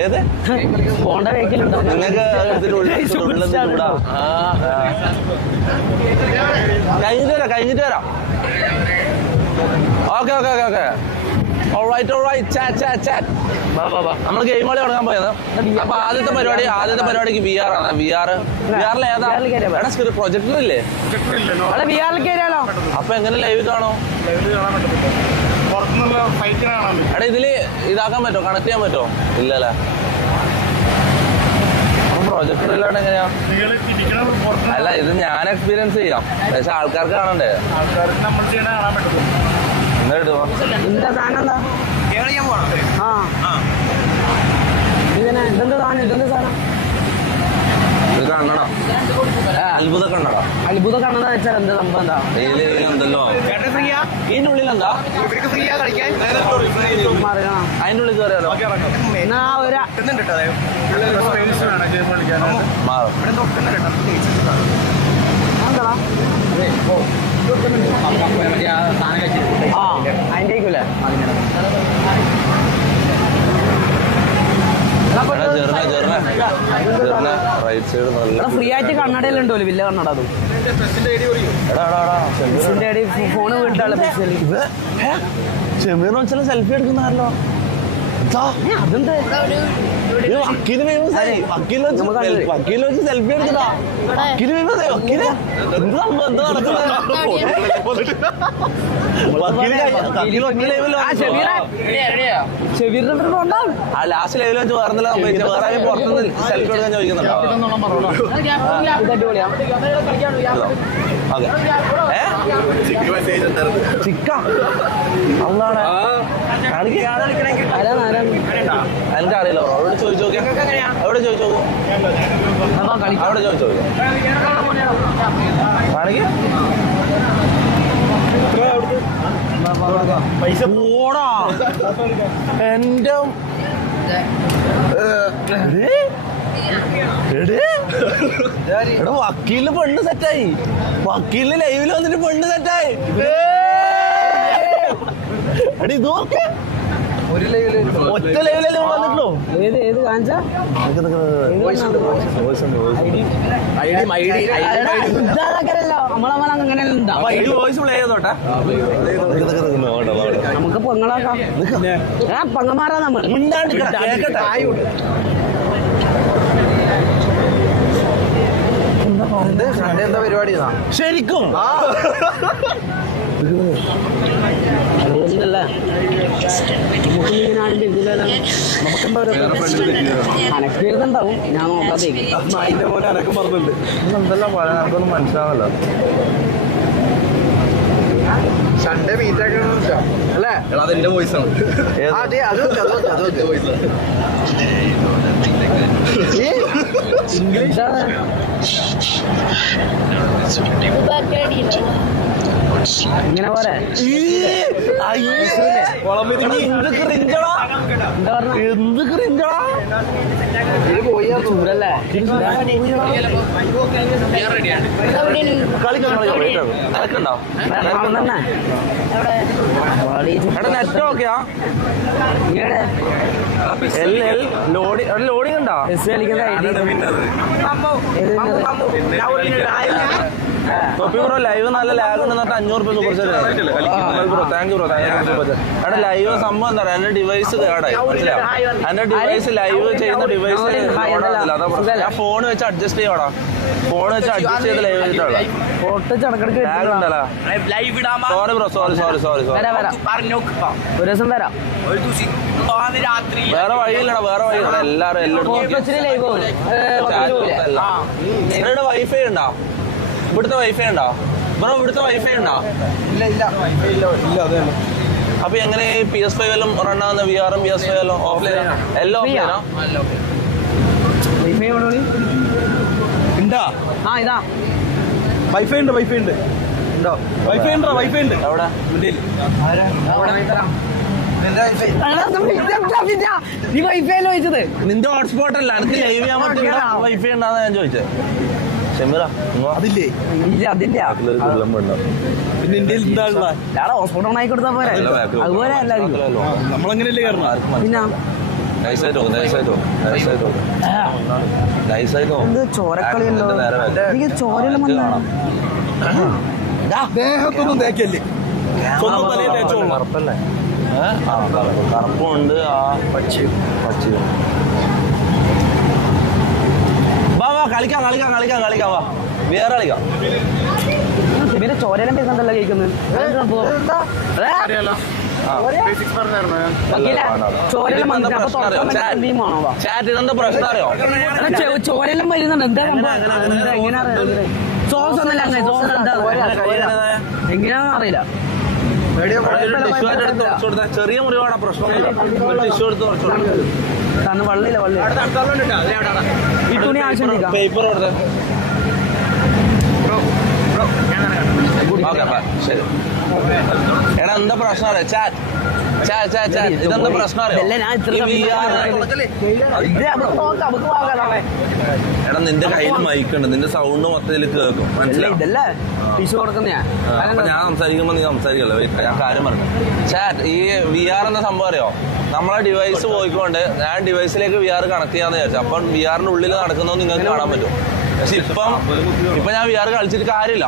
ഏത് പോണ്ട വെഹിക്കലുണ്ടോ നിങ്ങൾക്ക്? കഴിഞ്ഞിട്ട് വരാം. ഓക്കെ നമ്മൾ ഗെയിം കളി തുടങ്ങാൻ പോയത്. അപ്പൊ ആദ്യത്തെ പരിപാടിക്ക് VR ആണ്. VR ഏതാ പ്രൊജക്ടറില്ലേ? അപ്പൊ എങ്ങനെ ലൈവ് കാണോ? എടാ ഇതില് ഇതാക്കാൻ പറ്റുമോ? കണക്ട് ചെയ്യാൻ പറ്റുമോ? ഇല്ലല്ലേ. പ്രൊജക്ടർ ഇല്ലാണ്ട് എങ്ങനെയാ? അല്ല ഇത് ഞാൻ എക്സ്പീരിയൻസ് ചെയ്യാം. പക്ഷെ ആൾക്കാർക്ക് കാണണ്ടേ? ഇതെന്താ സാധനം? ഇതെന്താ സാധനം? ഇത് കണ്ണട. അത്ഭുത കണ്ണട. അത്ഭുത കണ്ണട വെച്ചാൽ എന്താ സംഭവം? എന്താ ഇതിലെന്തല്ലോ ഇതിന്റെ ഉള്ളിൽ എന്താ? അതിന്റെ ഉള്ളിൽ കയറിയാലോ? മാറും. അതിന്റെ റൈറ്റ് സൈഡ് നല്ല ഫ്രീ ആയിട്ട് കണ്ണടയിലുണ്ടോ? വില്ല കണ്ണട. അതും ഫോണ് വീട്ടാളെ ചെമ്മീർ വെച്ചാൽ സെൽഫി എടുക്കുന്നാരല്ലോ. അതുണ്ട്. വക്കീല് ഫേമസ് ആയി. വക്കീല് വെച്ച് സെൽഫി എടുക്കട്ടാ. വക്കീല് ഫേമസ് ആയി. വക്കീല് എന്ത് സംഭവം എന്താ നടക്കുന്നത്? ആ ലാസ്റ്റ് ലൈവിൽ വെച്ച് വേറെ സംഭവിച്ചു. വേറെ പുറത്തുനിന്ന് സെൽഫി എടുക്കാൻ ചോദിക്കുന്നുണ്ടോ? ചിക്ക അതാണ് എനിക്കറിയില്ല. അവിടെ ചോദിച്ചു നോക്കിയാ അവിടെ ചോദിച്ചു നോക്കും. അവിടെ ചോദിച്ചു നോക്കും. കാണിക്ക് പൈസ പോടാ. എന്റെ വക്കീലിന് പെണ്ണ് സെറ്റായി. വക്കീലിന് ലൈവിൽ വന്നിട്ട് പെണ്ണ് സെറ്റായി. എടി ഇത് നോക്ക്. ഒറ്റ ലൈവിലല്ലേ വന്നിട്ടുള്ളൂ. ഏത് കാണിച്ചാ വോയിസ് പ്ലേ ചെയ്തോട്ടെ. നമുക്ക് പൊങ്ങളാക്കാം. പൊങ്ങന്മാരാ നമ്മൾ. എന്താ പരിപാടി ശരിക്കും അനക്കുണ്ടാവും. ഞാൻ നോക്കാത്തേക്ക് അതിന്റെ പോലെ അനക്ക് പറഞ്ഞിട്ടുണ്ട്. എന്തെല്ലാം പറയാൻ നമുക്കൊന്നും മനസ്സിലാവല്ലോ. സൺഡേ മീറ്റ് അല്ലേ? അതെന്റെ വോയിസ് ആണ്. ഇങ്ങനെ പോരെ. എന്ത് ക്രിഞ്ചടാ ചൂടല്ലേ? കളിക്കണ്ടോ? നെറ്റ് ഓക്കെയാ? ലോഡിങ് ഉണ്ടോ? തൊപ്പി ബ്രോ ലൈവ് നല്ല ലാഗ് ഉണ്ടെന്നിട്ട് 500 രൂപ super bro. Thank you bro. എടാ ലൈവ് സംഭവം എന്താ പറയാ, എന്റെ ഡിവൈസ് കേടായി. മനസ്സിലാവും. എന്റെ ഡിവൈസ് ലൈവ് ചെയ്യുന്ന ഡിവൈസ് ഞാൻ ഫോൺ വെച്ച് അഡ്ജസ്റ്റ് ചെയ്യോടാ. ഫോൺ വെച്ച് അഡ്ജസ്റ്റ് ചെയ്ത് ലൈവ് ചെയ്തിട്ടുള്ള ലാഗ് ഉണ്ടല്ലോ. Sorry bro. സോറി ഒരു ദിവസം വരാം. വേറെ വഴിയില്ലടാ. വേറെ വഴിയില്ല. എല്ലാരും എല്ലാവരും വൈഫൈ ഉണ്ടോ? ഇവിടുത്തെ വൈഫൈ ഉണ്ടോ ബ്രോ? ഇവിടുത്തെ വൈഫൈ ഉണ്ടോ? അപ്പൊ എങ്ങനെ PS5 എല്ലാം റൺ ആവുന്ന VR PS5 എല്ലാം ഓഫ്ലൈൻ എല്ലാം ഓഫ്ലൈനോ? ഉണ്ടാ? ആ ഇതാ വൈഫൈ ഉണ്ട്. ഉണ്ടോ? വൈഫൈ ഉണ്ട്. എവിടെ? നീ വൈഫൈല്ലോ ചോദിച്ചത്. നിന്റെ ഹോട്ട്സ്പോട്ട് അല്ല. എനിക്ക് ലൈവ് ചെയ്യാൻ പറ്റുന്ന വൈഫൈ ഉണ്ടാന്ന് ഞാൻ ചോദിച്ചത്. ഷെമീറ അതില്ലേ? അതില്ല. പിന്നെ ഇന്ത്യയിൽ എന്താ ഹോസ്പിറ്റൽ ഓണായി കൊടുത്താൽ പോരെ. അതുപോലെ നമ്മളങ്ങനെയല്ലേ കയറണം. പിന്നെ ചോരക്കളിയുണ്ടോ? എനിക്ക് ചോരെല്ലാം ദേഹത്തൊന്നും തേക്കല്ലേ. സ്വന്തം തലയിൽ തേച്ചോളൂ. കറുപ്പല്ലേ? കറുപ്പുണ്ട്. ആ പച്ച വാ കളിക്കാം വാ. വേറെ കളിക്കാം. പിന്നെ ചോരെല്ലാം പേരുന്നുണ്ടല്ലോ കേൾക്കുന്നത്. ചാറ്റിനെന്താ പ്രശ്നം അറിയോ? ചോരെല്ലാം വരുന്നുണ്ട്. എന്താ എങ്ങനെയാ സോസ് ഒന്നല്ല. എങ്ങനെയാണെന്ന് അറിയില്ല. ചെറിയ മുറിവാണ് പ്രശ്നമില്ല. ടിഷ്യൂ എടുത്ത് കാരണം വള്ളിയില്ല. ഈ തുണി ആവശ്യം പേപ്പർ കൊടുത്ത്. ശരി. എടാ എന്താ പ്രശ്നം അറിയാം? ഇതെന്താ പ്രശ്നം അറിയാം? എടാ നിന്റെ കയ്യിൽ മൈക്കുണ്ട്. നിന്റെ സൗണ്ട് മൊത്തത്തിൽ കേൾക്കും. മനസ്സിലാവും. ഞാൻ സംസാരിക്കുമ്പോ നീ സംസാരിക്കല്ലോ. ഞാൻ കാര്യം പറഞ്ഞു. ചാറ്റ് ഈ VR എന്ന സംഭവം അറിയോ? നമ്മളെ ഡിവൈസ് പോയിക്കൊണ്ട് ഞാൻ ഡിവൈസിലേക്ക് VR കണക്ട് ചെയ്യാന്ന് വിചാരിച്ചു. അപ്പം VR ഉള്ളിൽ നടക്കുന്നത് നിങ്ങൾക്ക് കാണാൻ പറ്റും. പക്ഷെ ഇപ്പൊ ഞാൻ VR കളിച്ചിട്ട് കാര്യമില്ല.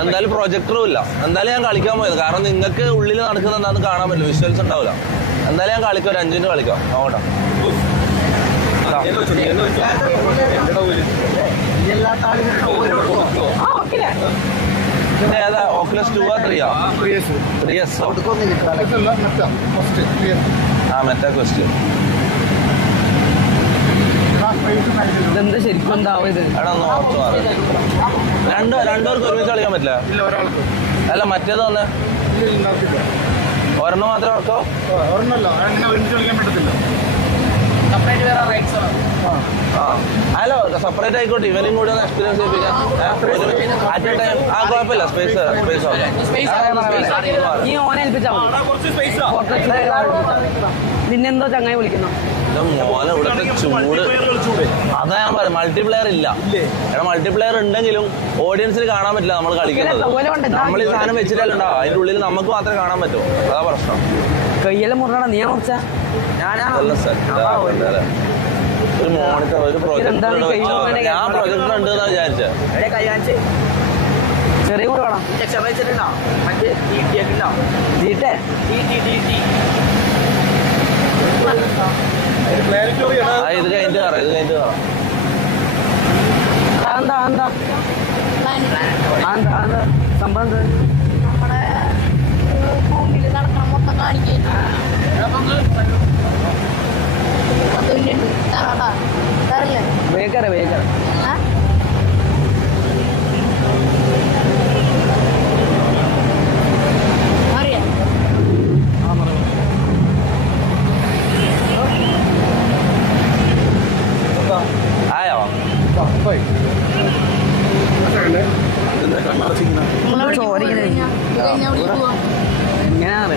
എന്തായാലും പ്രൊജക്ടറും ഇല്ല. എന്തായാലും ഞാൻ കളിക്കാൻ പോയത്. കാരണം നിങ്ങൾക്ക് ഉള്ളിൽ നടക്കുന്ന എന്താണെന്ന് കാണാൻ പറ്റില്ല. വിഷ്വൽസ് ഉണ്ടാവില്ല. എന്തായാലും ഞാൻ കളിക്കാം, ഒരു 5 മിനിറ്റ് കളിക്കാം. നോക്കട്ടെ. ഏതാ ഓക്കുലസ് 2 ആ 3 ആ? 3S. ആ മെറ്റാ ക്വസ്റ്റ്. ഇതെന്താ ശരിക്കും എന്താവും ഇത്? എടാ നോർത്തു മാറി. രണ്ടുപേർക്ക് ഒരുമിച്ച് കളിക്കാൻ പറ്റില്ല. അല്ല മറ്റേത് വന്നേ ഒരെണ്ണം മാത്രമേ ഓർക്കോ? ഹലോ സെപ്പറേറ്റ് ആയിക്കോട്ടെ, ഇവനും കൂടി ഒന്ന് എക്സ്പീരിയൻസ് ചെയ്യിപ്പിക്കാം. അറ്റ് എ ടൈം ആ കുഴപ്പമില്ല. സ്പേസ് നീ ഓനെ ഏൽപ്പിച്ചാ മതി. നിന്നെന്തോ ചങ്ങായി വിളിക്കുന്നു. മോനെ ഇവിടുത്തെ ചൂട് അതാ ഞാൻ പറയാം. മൾട്ടിപ്ലെയർ ഇല്ല. എടാ മൾട്ടിപ്ലെയർ ഉണ്ടെങ്കിലും ഓഡിയൻസിന് കാണാൻ പറ്റില്ല നമ്മൾ കളിക്കുന്നത്. നമ്മൾ ഈ സാധനം വെച്ചിട്ടുണ്ടാവും, അതിന്റെ ഉള്ളിൽ നമുക്ക് മാത്രമേ കാണാൻ പറ്റൂ. അതാ പ്രശ്നം. കയ്യെല്ലാം മുറിഞ്ഞാ നീ മുറിച്ച ഒരു മോണിറ്റർ ഒരു പ്രൊജക്ടർ ഞാൻ പ്രൊജക്ടർ ഉണ്ട് എന്നാ വിചാരിച്ചത്. ചെറിയ കൂടെ വേണം. ഇത് കഴിഞ്ഞിട്ട് കയറാം. സംഭവം വേഗം ആയോ? എങ്ങനെയാണ്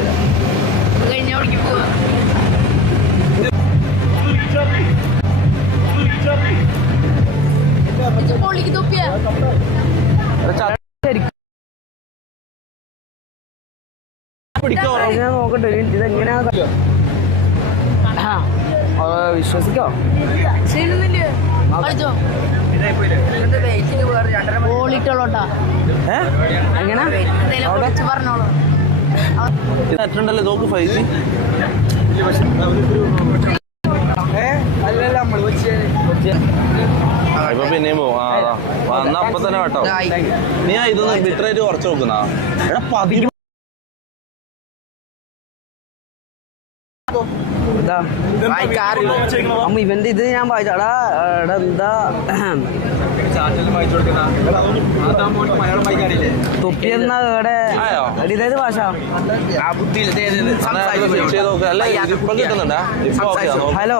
നോക്കട്ടെ ഇതെങ്ങനെയാ വിശ്വസിക്കോ? ണ്ടല്ലോ നോക്ക് 5G. ഇപ്പൊ പിന്നെയും പോവും. വന്ന അപ്പൊ തന്നെ കേട്ടോ. നീ ഇതൊന്ന് ബിട്രേറ്റ് കുറച്ച് നോക്കുന്ന. എടാ 10 അമ്മ ഇവന്റെ ഇത് ഞാൻ വായിച്ചാടാ. എന്താ തൊപ്പി എന്നാ ഇവിടെ ഇതേത് ഭാഷ? ഹലോ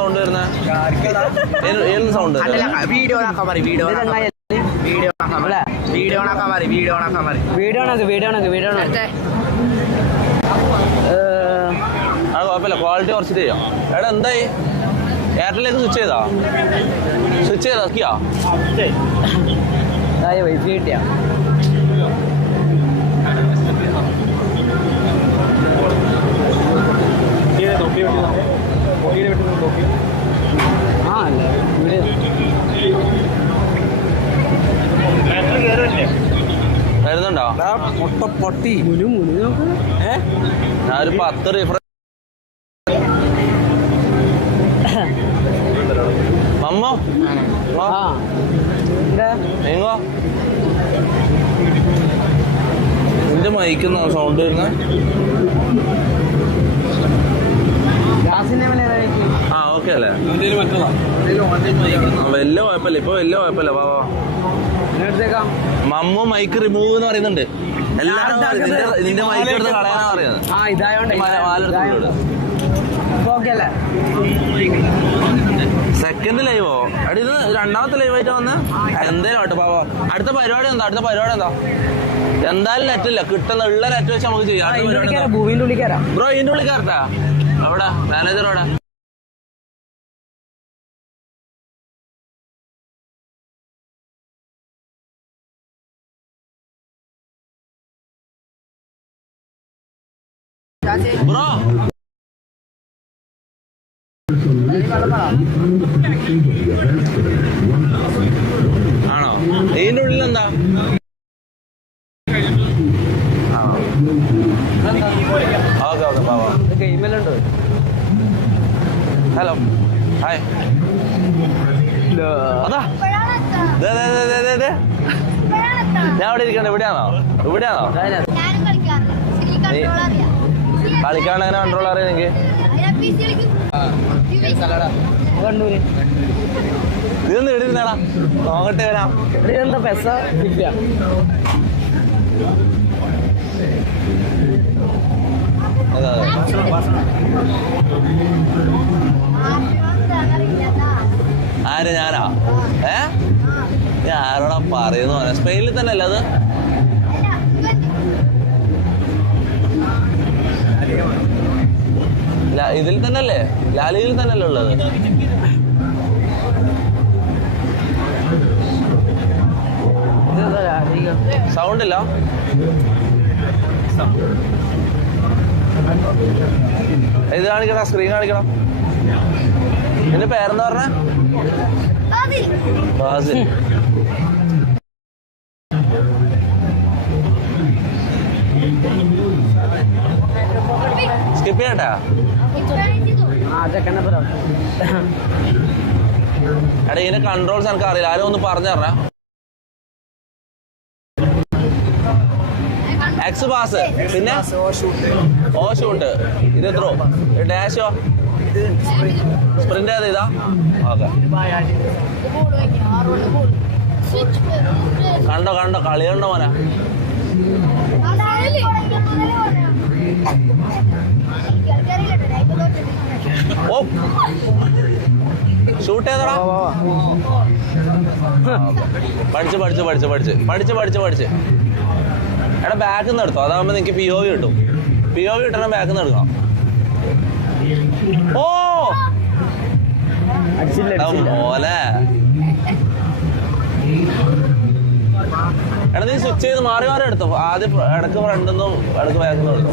സൗണ്ട് വരുന്ന ഏത് സൗണ്ട്? വീഡിയോ അത് കുഴപ്പമില്ല, ക്വാളിറ്റി കുറച്ചിട്ട് ചെയ്യാം. എടാ എന്തായി? എയർടെലേക്ക് സ്വിച്ച് ചെയ്താ വൈഫ് കിട്ടിയാ വരുന്നുണ്ടോ? പൊട്ടി ഞാനൊരു 10 റീഫ്രഷ് മമ്മോ എങ്ങോ നിന്റെ മൈക്കുന്ന സൗണ്ട് വരുന്ന. ആ ഓക്കെ അല്ലേ? വലിയ കുഴപ്പമില്ല, ഇപ്പൊ വലിയ കുഴപ്പമില്ല. മമ്മു മൈക്ക് റിമൂവ് എന്ന് പറയുന്നുണ്ട്. എല്ലാരും നിന്റെ മൈക്ക് എടുത്ത് കളയാനാ പറയുന്നത്. സെക്കൻഡ് ലൈവോ? അടി ഇത് രണ്ടാമത്തെ ലൈവായിട്ട് വന്ന എന്തേലും ആട്ടെ പാവോ. അടുത്ത പരിപാടി എന്താ? എന്തായാലും നെറ്റില്ല, കിട്ടുന്ന ഉള്ള നെറ്റ് വെച്ച് നമുക്ക് ചെയ്യാം. ബ്രോ ഇതിന്റെ ഉള്ളിൽ കയറട്ടാ? അവിടെ മാനേജറോടെ ബ്രോ ആണോ? ഇതിന്റെ ഉള്ളിൽ എന്താ? ഹലോ ഹായ് അതാ ഞാൻ ഇവിടെ ഇരിക്കണ്ട ഇവിടെയാണോ കളിക്കാൻ എങ്ങനെ കൺട്രോൾ അറിയാം എനിക്ക് ഇതൊന്ന് ഇടിരുന്നാടാ നോക്കട്ടെ വരാം എന്താ പെസ ഇല്ല ആര് ഞാനാ ഞാൻ ആരോടാ പറയുന്നു പറയാം സ്പെയിനിൽ തന്നെ അല്ലേ അത് ഇതിൽ തന്നെ അല്ലേ ലാലിയിൽ തന്നെ അല്ലേ ഉള്ളത് സൗണ്ട് ഇല്ല ഇത് കാണിക്കണം സ്ക്രീൻ കാണിക്കണം നിന്റെ പേരെന്താ പറഞ്ഞ ബാസിൽ സ്കിപ്പ് ചെയ്യട്ടാ എടാ ഇതിന്റെ കൺട്രോൾസ് എനിക്ക് അറിയില്ല ആരും ഒന്ന് പറഞ്ഞു തരണ എക്സ് പാസ് പിന്നെ ഓ ഷൂട്ട് ഇത് എത്രോ ഡാഷോ സ്പ്രിന്റ് ഇതാ ഓക്കെ കണ്ടോ കളി കണ്ടോ മോനെ ഓ ഷൂട്ട് ചെയ്തടാ പഠിച്ച് എടാ ബാക്കിൽ നിന്ന് എടുത്തോ അതാകുമ്പോ നിനക്ക് പി ഒ വി കിട്ടും പി ഒ വി കിട്ടണം ബാക്കിൽ നിന്ന് എടുക്കണം ഓ പോലെ എടാ നീ സ്വിച്ച് ചെയ്ത് മാറി എടുത്തോ ആദ്യം ഇടക്ക് ഫ്രണ്ടെന്നും ഇടക്ക് ബാക്കിൽ നിന്ന് എടുത്തോ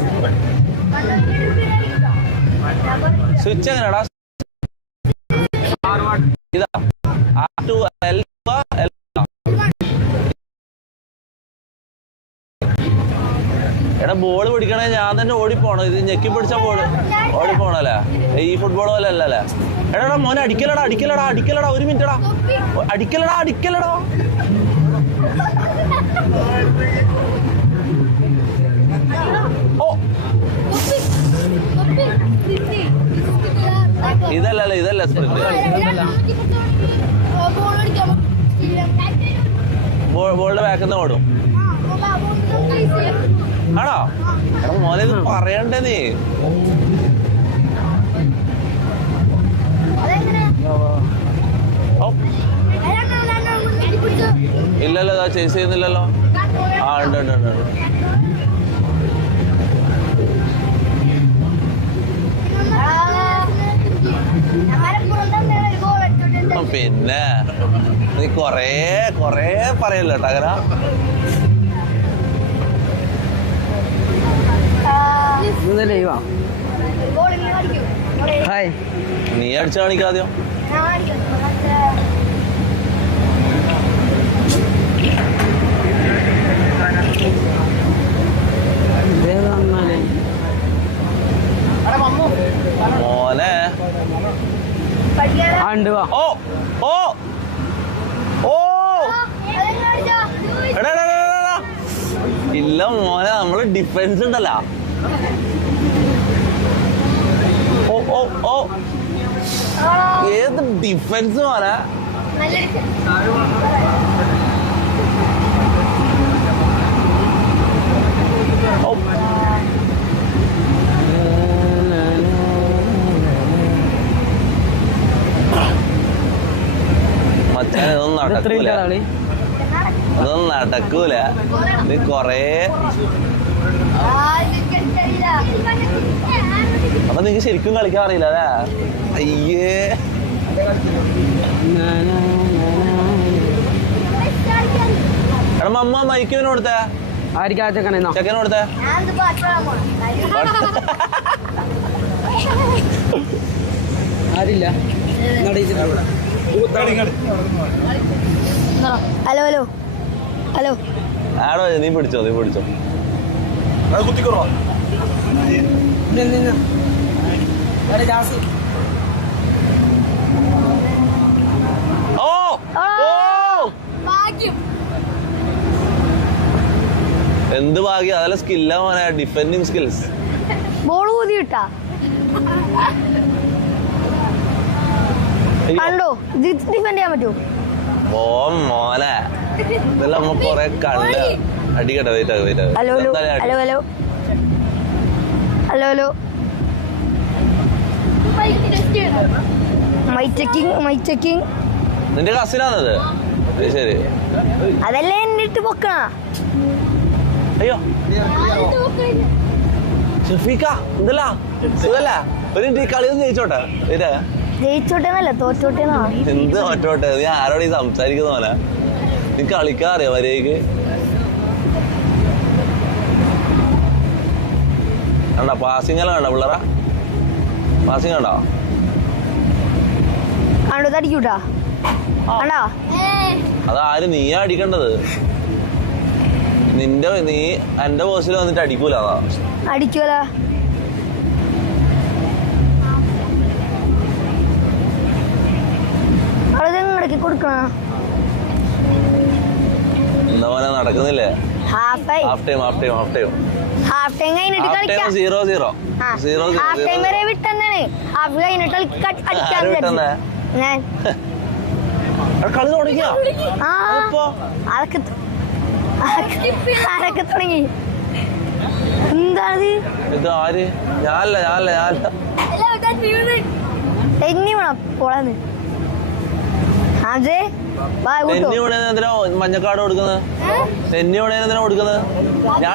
സ്വിച്ച് എങ്ങനെയാടാ ഇതാ എടാ ബോൾ പിടിക്കണേ ഞാൻ തന്നെ ഓടിപ്പോണം ഇത് ഞെക്കി പിടിച്ച ഓടിപ്പോണല്ലേ ഈ ഫുട്ബോൾ പോലെ അല്ലല്ലേ എടാ മോനെ അടിക്കലടാ ഒരു മിനിറ്റടാ അടിക്കലടാ ഓ ഇതല്ല സ്പ്രിന്റ് ബോളിന്റെ ബാക്കിൽ നിന്ന് ഓടും ആണോ എടാ മോനെ ഇത് പറയണ്ടേ നീ ഇല്ലല്ലോ അതാ ചേസ് ചെയ്യുന്നില്ലല്ലോ ആ ഉണ്ട് പിന്നെ നീ കൊറേ പറയല്ലോ കേട്ടോ അങ്ങനെ നീ അടിച്ചു കാണിക്കാദ്യം മോനെ ഓ ഓ ഓ ഇല്ല മോനെ നമ്മള് ഡിഫൻസ് ഉണ്ടല്ലോ ഓ ഓ ഓ ഏത് ഡിഫൻസ് മോനെ മച്ചാൻ ഇതൊന്നും നടക്കൂല ഇത് കൊറേ അപ്പൊ നിങ്ങക്ക് ശരിക്കും കളിക്കാൻ അറിയില്ല അല്ലേ അയ്യേ എടാ മമ്മ മൈക്കിന് കൊടുത്തേ ചെക്കന് കൊടുത്തേ ആരില്ല ഹലോ ആടോ നീ പിടിച്ചോ കുത്തിക്കോറോ എന്ത് ഭാഗ്യം, അതല്ല സ്കില്ലാ മോനെ, ഡിഫെൻഡിങ് സ്കിൽസ്. ബോൾ ഊതി കിട്ടാ കണ്ടോ, ഡിഫെൻഡ് ചെയ്യാൻ പറ്റുമോ? ഓ മോനെ, ഇതെല്ലാം നമ്മ കൊറേ കണ്ട് അടിക്കട്ടെ. Hello hello hello hello hello hello my checking. നിന്റെ കസിനാണത്? ശരി. അതല്ലേ എന്നെ ഇട്ട് പൊക്കണ. അയ്യോ ഷഫീക്ക, എന്തല്ല സുഖല്ല? ഒരു മിനിറ്റ്, ഈ കളിയൊന്നും ജയിച്ചോട്ടെ. ജയിച്ചോട്ടേന്നല്ല തോറ്റോട്ടേന്നാ. എന്ത് തോറ്റോട്ടെ? നീ ആരോട് ഈ സംസാരിക്കുന്ന പോലെ? നീ കളിക്കാൻ അറിയോ വരേക്ക്? കണ്ട പാസിംഗ് എല്ലാം കണ്ട പിള്ളേറ? പാസിംഗ് കണ്ടോ? കണ്ടോ തടിക്കൂട്ടാ കണ്ടാ? അതാര് നീയാ അടിക്കേണ്ടത്? നീ എന്റെ ബോസിൽ വന്നിട്ട് അടിക്കൂല. അതാ അടിക്കൂല. അവിടെക്കി കൊടുക്കണ എന്താ പോലെ നടക്കുന്നില്ലേ? ഹാഫ് ടൈം കഴിഞ്ഞിട്ട് കളിക്കാം. 0-0 ഹാഫ് ടൈം വരെ വിട്ടെന്നാണ്. ഹാഫ് കഴിഞ്ഞിട്ട് അടിക്കാൻ ഞാൻ കളി തുടങ്ങിയ അതൊക്കെ തുടങ്ങി. എന്താ ഇത്? ആര്? ഞാനല്ല തെന്നി വേണം പോളന്ന്. തെന്നി വീണേനെന്തിനാ മഞ്ഞക്കാട് കൊടുക്കുന്നത്? തെന്നി വീണേനെന്തിനാ കൊടുക്കുന്നത്? ഞാൻ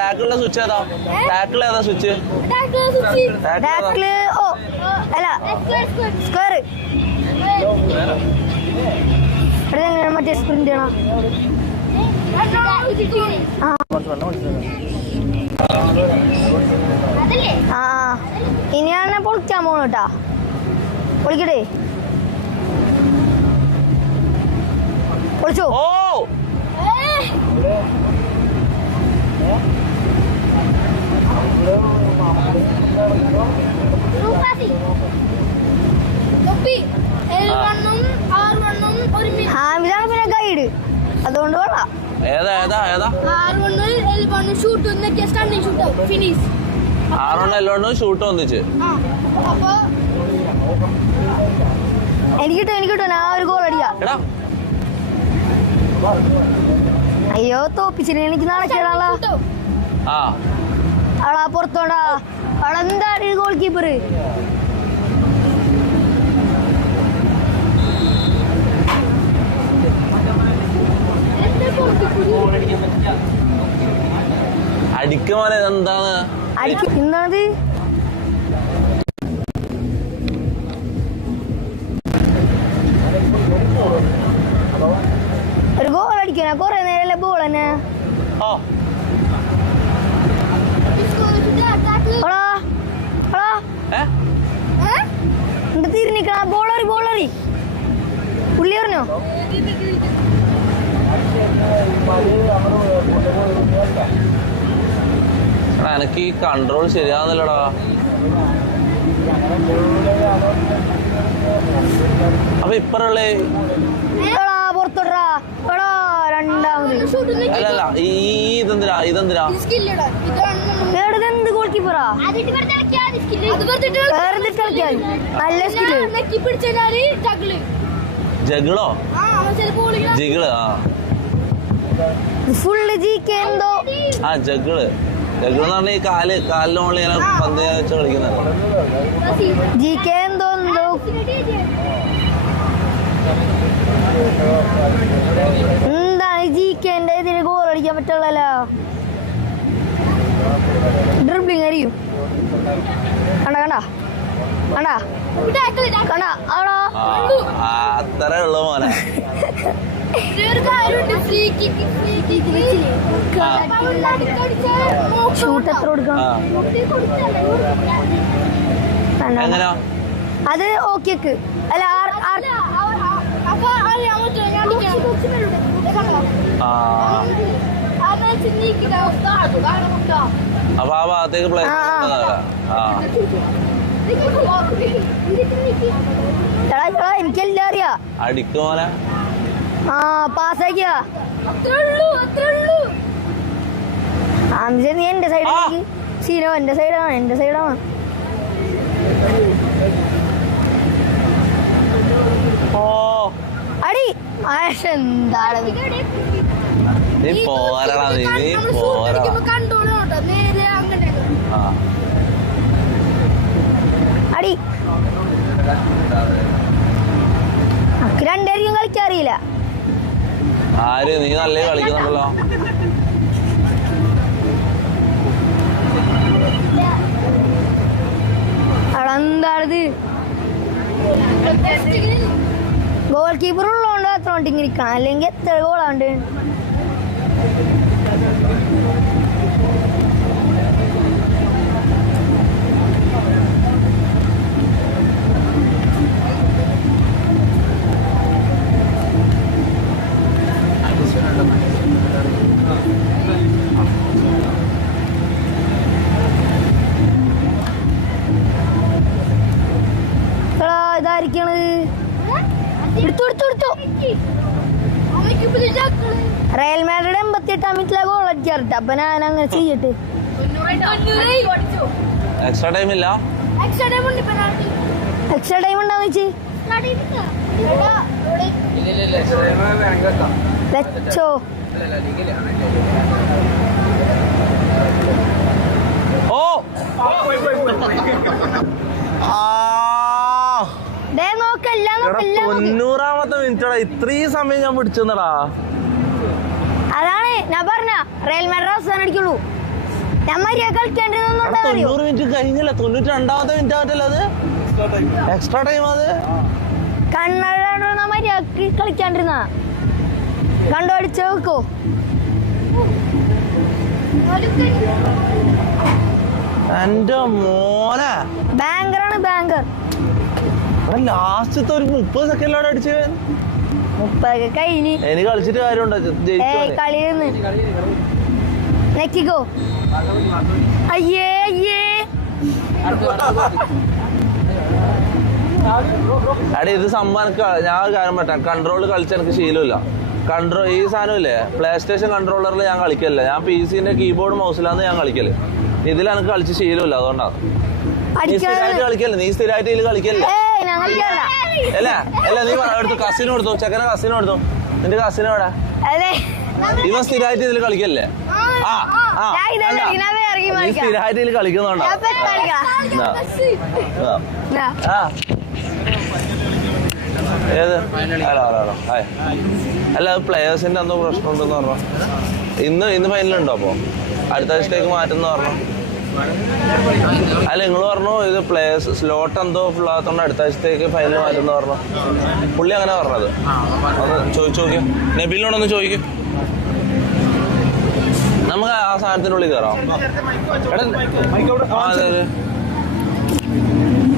ടാക്കിളിന്റെ സ്വിച്ച് ഏതാ? ടാക്കിൾ ഏതാ സ്വിച്ച്? ഓ അല്ല സ്ക്വയർ. മറ്റേ സ്പ്രിന്റ് ചെയ്യണം. ഇനിയാണ് പൊളിക്കാൻ പോണ കേട്ടാ. പൊളിക്കട്ടെ. പൊളിച്ചോ? ഓ ഹാമിലാണ് പിന്നെ ഗൈഡ്, അതുകൊണ്ട് കൊള്ളാം. ഏതാ എല്ലോണ്ടും ഷൂട്ട് വന്നിച്ച്. എനിക്ക് കിട്ടും ഞാൻ ഒരു ഗോൾ അടിക്കാം. അയ്യോ തോപ്പിച്ചില്ല, എനിക്ക് നാളെ കേടാളാ. അവളാ പുറത്തോടാ. അവളെന്താണ് ഗോൾ കീപ്പർ? അടിക്കുമോനെ എന്താണ് ഇന്നത്? ഒരു ഗോൾ അടിക്കണ കൊറേ നേരല്ലേ ബോൾ തന്നെ. എന്താ തിരിഞ്ഞിക്കണ? ബോളറി പുള്ളി പറഞ്ഞോ? എനിക്ക് ഈ കൺട്രോൾ ശരിയാവുന്നില്ലടാ. അപ്പൊ ഇപ്പറല്ലേ പുറത്തോട്ടാ രണ്ടാമത്. അല്ലല്ല ഇതെന്തിനാ എന്ത് ഗോൾ കീപ്പറാ? നല്ല ജഗിളോ? ജിഗിള്. ഫുള്ള് ജീക്കെന്തോ. ജഗിള് എന്ന് പറഞ്ഞാൽ ഈ കാലിന്റെ മുകളിൽ ഇങ്ങനെ പന്ത് വെച്ച് കളിക്കുന്നത്. ജീക്കെന്തോ എന്താണ് ജീക്കേന്റെ ഇതിന് ഗോൾ അടിക്കാൻ പറ്റുള്ളല്ലോ. ഡ്രിബ്ലിങ് അറിയും. അത്രേ ഉള്ളു മോനെ. ഷൂട്ട് എത്ര കൊടുക്കണം? എങ്ങനെയാ അത്? ഓക്കെ അല്ല അപ്പൊ ആ ഭാഗത്തേക്ക് പ്ലേ എനിക്കെല്ലാം അറിയാം. അടിക്കുമോനെ. പാസ്സാക്കിയ നീ എന്റെ സൈഡിലേക്ക് സീനോ എന്റെ സൈഡാണ് ഓ അടി എന്താണ് നീ പോരടാ നീ പോരടാ അടി അക്ക് രണ്ടായിരിക്കും കളിക്കാറിയില്ല. ആര് നീ നല്ല കളിക്കുന്നുണ്ടല്ലോ. അവിടെ എന്താണിത് ഗോൾ കീപ്പർ ഉള്ളതുകൊണ്ട് അത്ര വണ്ടിങ് ഇരിക്കണം, അല്ലെങ്കിൽ എത്ര ഗോളാണ്ട്. ഇതായിരിക്കണത് റയൽ മാഡ്രിഡ് 88-ാം മിനിറ്റിലെ ഗോൾ അടിക്കാറുണ്ട്. അപ്പൊ ഞാൻ അങ്ങനെ ചെയ്യട്ടെ. എക്സ്ട്രാ ടൈം ഇല്ല, എക്സ്ട്രാ ടൈം ഉണ്ടാന്ന് വെച്ച് വെച്ചോ. ഓ തൊണ്ണൂറാമത്തെ മിനിറ്റടാ, ഇത്രയും സമയം ഞാൻ പിടിച്ചെന്നടാ. അതാണ് ഞാൻ പറഞ്ഞ റയൽ മാഡ്രിഡ് അവസാനം അടിക്കുള്ളൂ. ഞാൻ മര്യാദ കളിക്കേണ്ടത് 90 മിനിറ്റ് കഴിഞ്ഞില്ല, 92-ാമത്തെ മിനിറ്റ് ആവട്ടല്ലോ അത് എക്സ്ട്രാ ടൈം. അത് കണ്ണട മര്യാദക്ക് കളിക്കാണ്ടിരുന്ന കണ്ടു അടിച്ചു വെക്കോ. എന്റെ മോനെ ബാങ്കറാണ് ബാങ്കർ. ലാസ്റ്റത്തെ ഒരു 30 സെക്കൻഡിലാണ് അടിച്ചത്. 30 കഴിഞ്ഞ് എനിക്ക് കളിച്ചിട്ട് കാര്യമുണ്ടോ? കളിന്ന് നെക്കിക്കോ. അയ്യേ അയ്യേ അടി ഇത് സംഭവം ഞാൻ ഒരു കാര്യം പറ്റാം. കൺട്രോൾ കളിച്ച എനിക്ക് ശീലമില്ല. ഈ സാധനം ഇല്ലേ പ്ലേ സ്റ്റേഷൻ കൺട്രോളറിൽ ഞാൻ കളിക്കല്ല. ഞാൻ PC-ന്റെ കീബോർഡ് മൗസിലാണ് ഞാൻ കളിക്കല്. ഇതിൽ എനിക്ക് കളിച്ച് ശീലമില്ല, അതുകൊണ്ടാണ്. നീ സ്ഥിരമായിട്ട് കളിക്കല്ലേ? നീ സ്ഥിരമായിട്ട് ഇതിൽ കളിക്കല്ലേ? അല്ല നീ എടുത്തു കസിനും എടുത്തു, ചെക്കനെ കസിനും എടുത്തു. നിന്റെ കസിനും എവിടെ? ഇവൻ സ്ഥിരമായിട്ട് ഇതിൽ കളിക്കല്ലേ? നീ സ്ഥിരമായിട്ട് ഇതിൽ കളിക്കുന്നുണ്ടോ? ഏത് ഹലോ ഹായ്. അല്ല അത് പ്ലേയേഴ്സിന്റെ എന്തോ പ്രശ്നമുണ്ടെന്ന് പറഞ്ഞു. ഇന്ന് ഫൈനലുണ്ടോ? അപ്പൊ അടുത്ത ആഴ്ചത്തേക്ക് മാറ്റുന്ന പറഞ്ഞു. അല്ല നിങ്ങൾ പറഞ്ഞു ഇത് പ്ലേയേഴ്സ് സ്ലോട്ട് എന്തോ ഫുള്ളാകത്തോണ്ട് അടുത്ത ആഴ്ചത്തേക്ക് ഫൈനൽ മാറ്റുന്ന പറഞ്ഞു. പുള്ളി അങ്ങനെ പറഞ്ഞത്. ഒന്ന് ചോദിച്ചു നോക്കിയോ, നബിലിനോടൊന്ന് ചോദിക്കും. നമുക്ക് ആ സാധനത്തിനുള്ളിൽ കയറാം.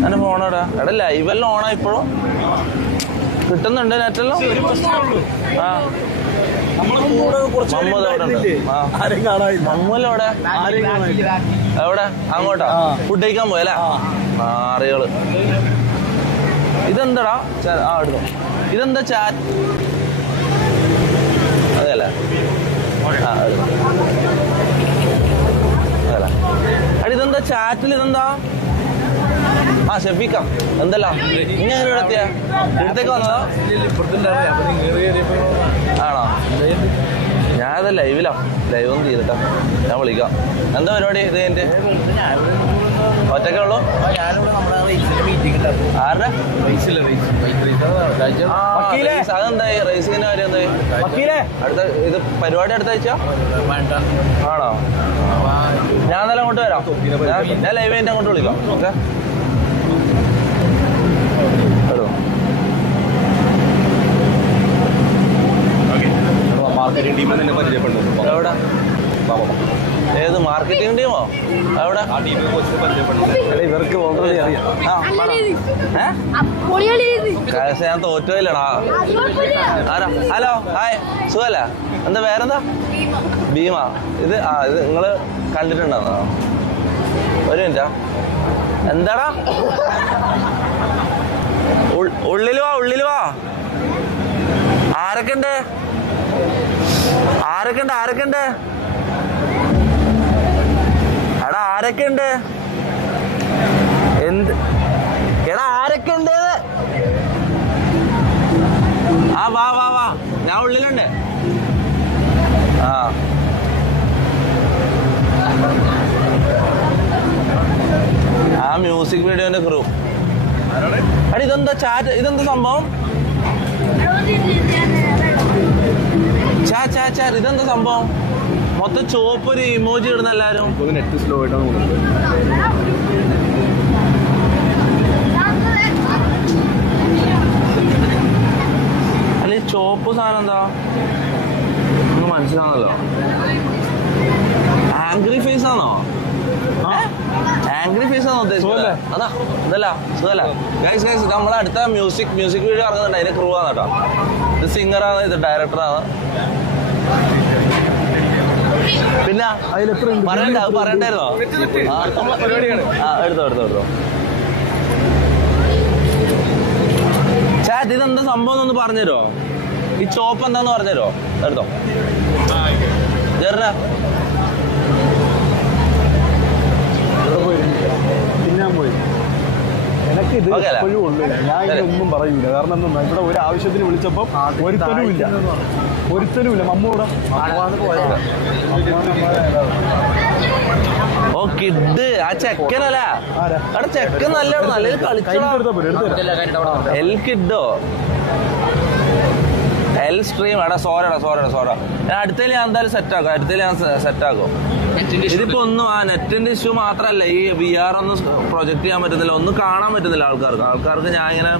എന്നെ ഫോണെടാ. എടാ ലൈവെല്ലാം ഓണാ ഇപ്പോഴും കിട്ടുന്നുണ്ട് നെറ്റെല്ലാം. ആ മമ്മൂദ് അവിടെ ഉണ്ട്. മമ്മൂലവിടെ എവിടെ? അങ്ങോട്ടാ ഫുഡ് കഴിക്കാൻ പോയല്ലേ? അറികള്. ഇതെന്താടാ? എടുത്തോ. ഇതെന്താ ചാറ്റ്? അതെയല്ലേ? അതല്ല അടി. ഇതെന്താ ചാറ്റിൽ? ഇതെന്താ? ഷെഫീക്ക എന്തല്ല ഇങ്ങനെ എത്തിയ ഇവിടത്തേക്ക് വന്നതാ? ആണോ? ഞാനത് ലൈവ് ഒന്നും ചെയ്തിട്ടാ. ഞാൻ വിളിക്കാം. എന്താ പരിപാടി? ഇത് കഴിഞ്ഞിട്ട് ഒറ്റക്കേ ഉള്ളൂ? ആരുടെ? അതെന്തായി? റേസിങ്ങിന്റെ കാര്യം എന്തായി? അടുത്ത ഇത് പരിപാടി അടുത്ത ആഴ്ച ആണോ? ഞാൻ എന്നാലും അങ്ങോട്ട് വരാം. ഞാൻ ലൈവ് കഴിഞ്ഞിട്ട് അങ്ങോട്ട് വിളിക്കാം. ഓക്കെ എവിടെ? ഏത് മാർക്കറ്റിംഗ് ടീമോ? എവിടെ? ഇവർക്ക് ഓൾറെഡി അറിയാം. ഞാൻ തോറ്റുപോയില്ലടാ. ആരാ? ഹലോ ഹായ്, സുഖല്ല? എന്താ പേരെന്താ? ഭീമ. ഇത് ഇത് നിങ്ങള് കണ്ടിട്ടുണ്ടോ? ഒരു മിനിറ്റാ. എന്താടാ? ഉള്ളിൽ വാ. ആരൊക്കെ ഉണ്ട്? എടാ ആരൊക്കെ ഉണ്ട്? എന്ത് എടാ ആരൊക്കെ ഉണ്ട്? ആ വാ വാ വാ, ഞാൻ ഉള്ളിലുണ്ട്. ആ മ്യൂസിക് വീഡിയോന്റെ ക്രൂ. എടാ ഇതെന്താ ചാറ്റ്? ഇതെന്താ സംഭവം? ചാറ്റ് ഇതെന്താ സംഭവം? മൊത്തം ചോപ്പ് ഒരു ഇമോജി ഇടുന്ന എല്ലാരും. നെറ്റ് സ്ലോ ആയിട്ടാണ് അല്ലെ ചോപ്പ് സാധനം എന്താ ഒന്നും മനസ്സിലാണല്ലോ. ആംഗ്രി ഫേസ് ആണോ? ആംഗ്രി ഫേസ് ആണോ ഉദ്ദേശിച്ചത്? അതാ ഇതല്ല സുഖല്ല. ഗൈസ് നമ്മളെ അടുത്ത മ്യൂസിക് വീഡിയോ ഇറങ്ങുന്നുണ്ട്. അതിന്റെ ക്രൂ ആണ് കേട്ടോ. ഇത് സിംഗറാണ്, ഇത് ഡയറക്ടറാണ്. പിന്നെ പറയണ്ടായിരുന്നോ? എടുത്തോ. ചാറ്റ് ഇതെന്താ സംഭവം എന്നൊന്ന് പറഞ്ഞുതരോ? ഈ ചോപ്പ് എന്താന്ന് പറഞ്ഞുതരോ? എടുത്തോ ചേട്ടാ. തിന്നാൻ പോയി. എനിക്ക് ഇത് എപ്പോഴും ഉള്ളു. ഞാൻ ഇതൊന്നും പറയൂല. കാരണം എന്താ, ഇവിടെ ഒരു ആവശ്യത്തിന് വിളിച്ചപ്പോ ഒരുത്തനുമില്ല. മമ്മൂടെ ഓ കിഡ്, ആ ചെക്കനല്ലേ? അവിടെ ചെക്കൻ നല്ല കളിച്ചോ. L kiddo L stream. എടാ സോറ അടുത്തേല് ഞാൻ എന്തായാലും സെറ്റാക്കും. ഇതിപ്പോ ഒന്നും ആ നെറ്റിന്റെ ഇഷ്യൂ മാത്രല്ല, ഈ VR ഒന്നും പ്രൊജക്ട് ചെയ്യാൻ പറ്റുന്നില്ല, ഒന്നും കാണാൻ പറ്റുന്നില്ല ആൾക്കാർക്ക്. ഞാൻ ഇങ്ങനെ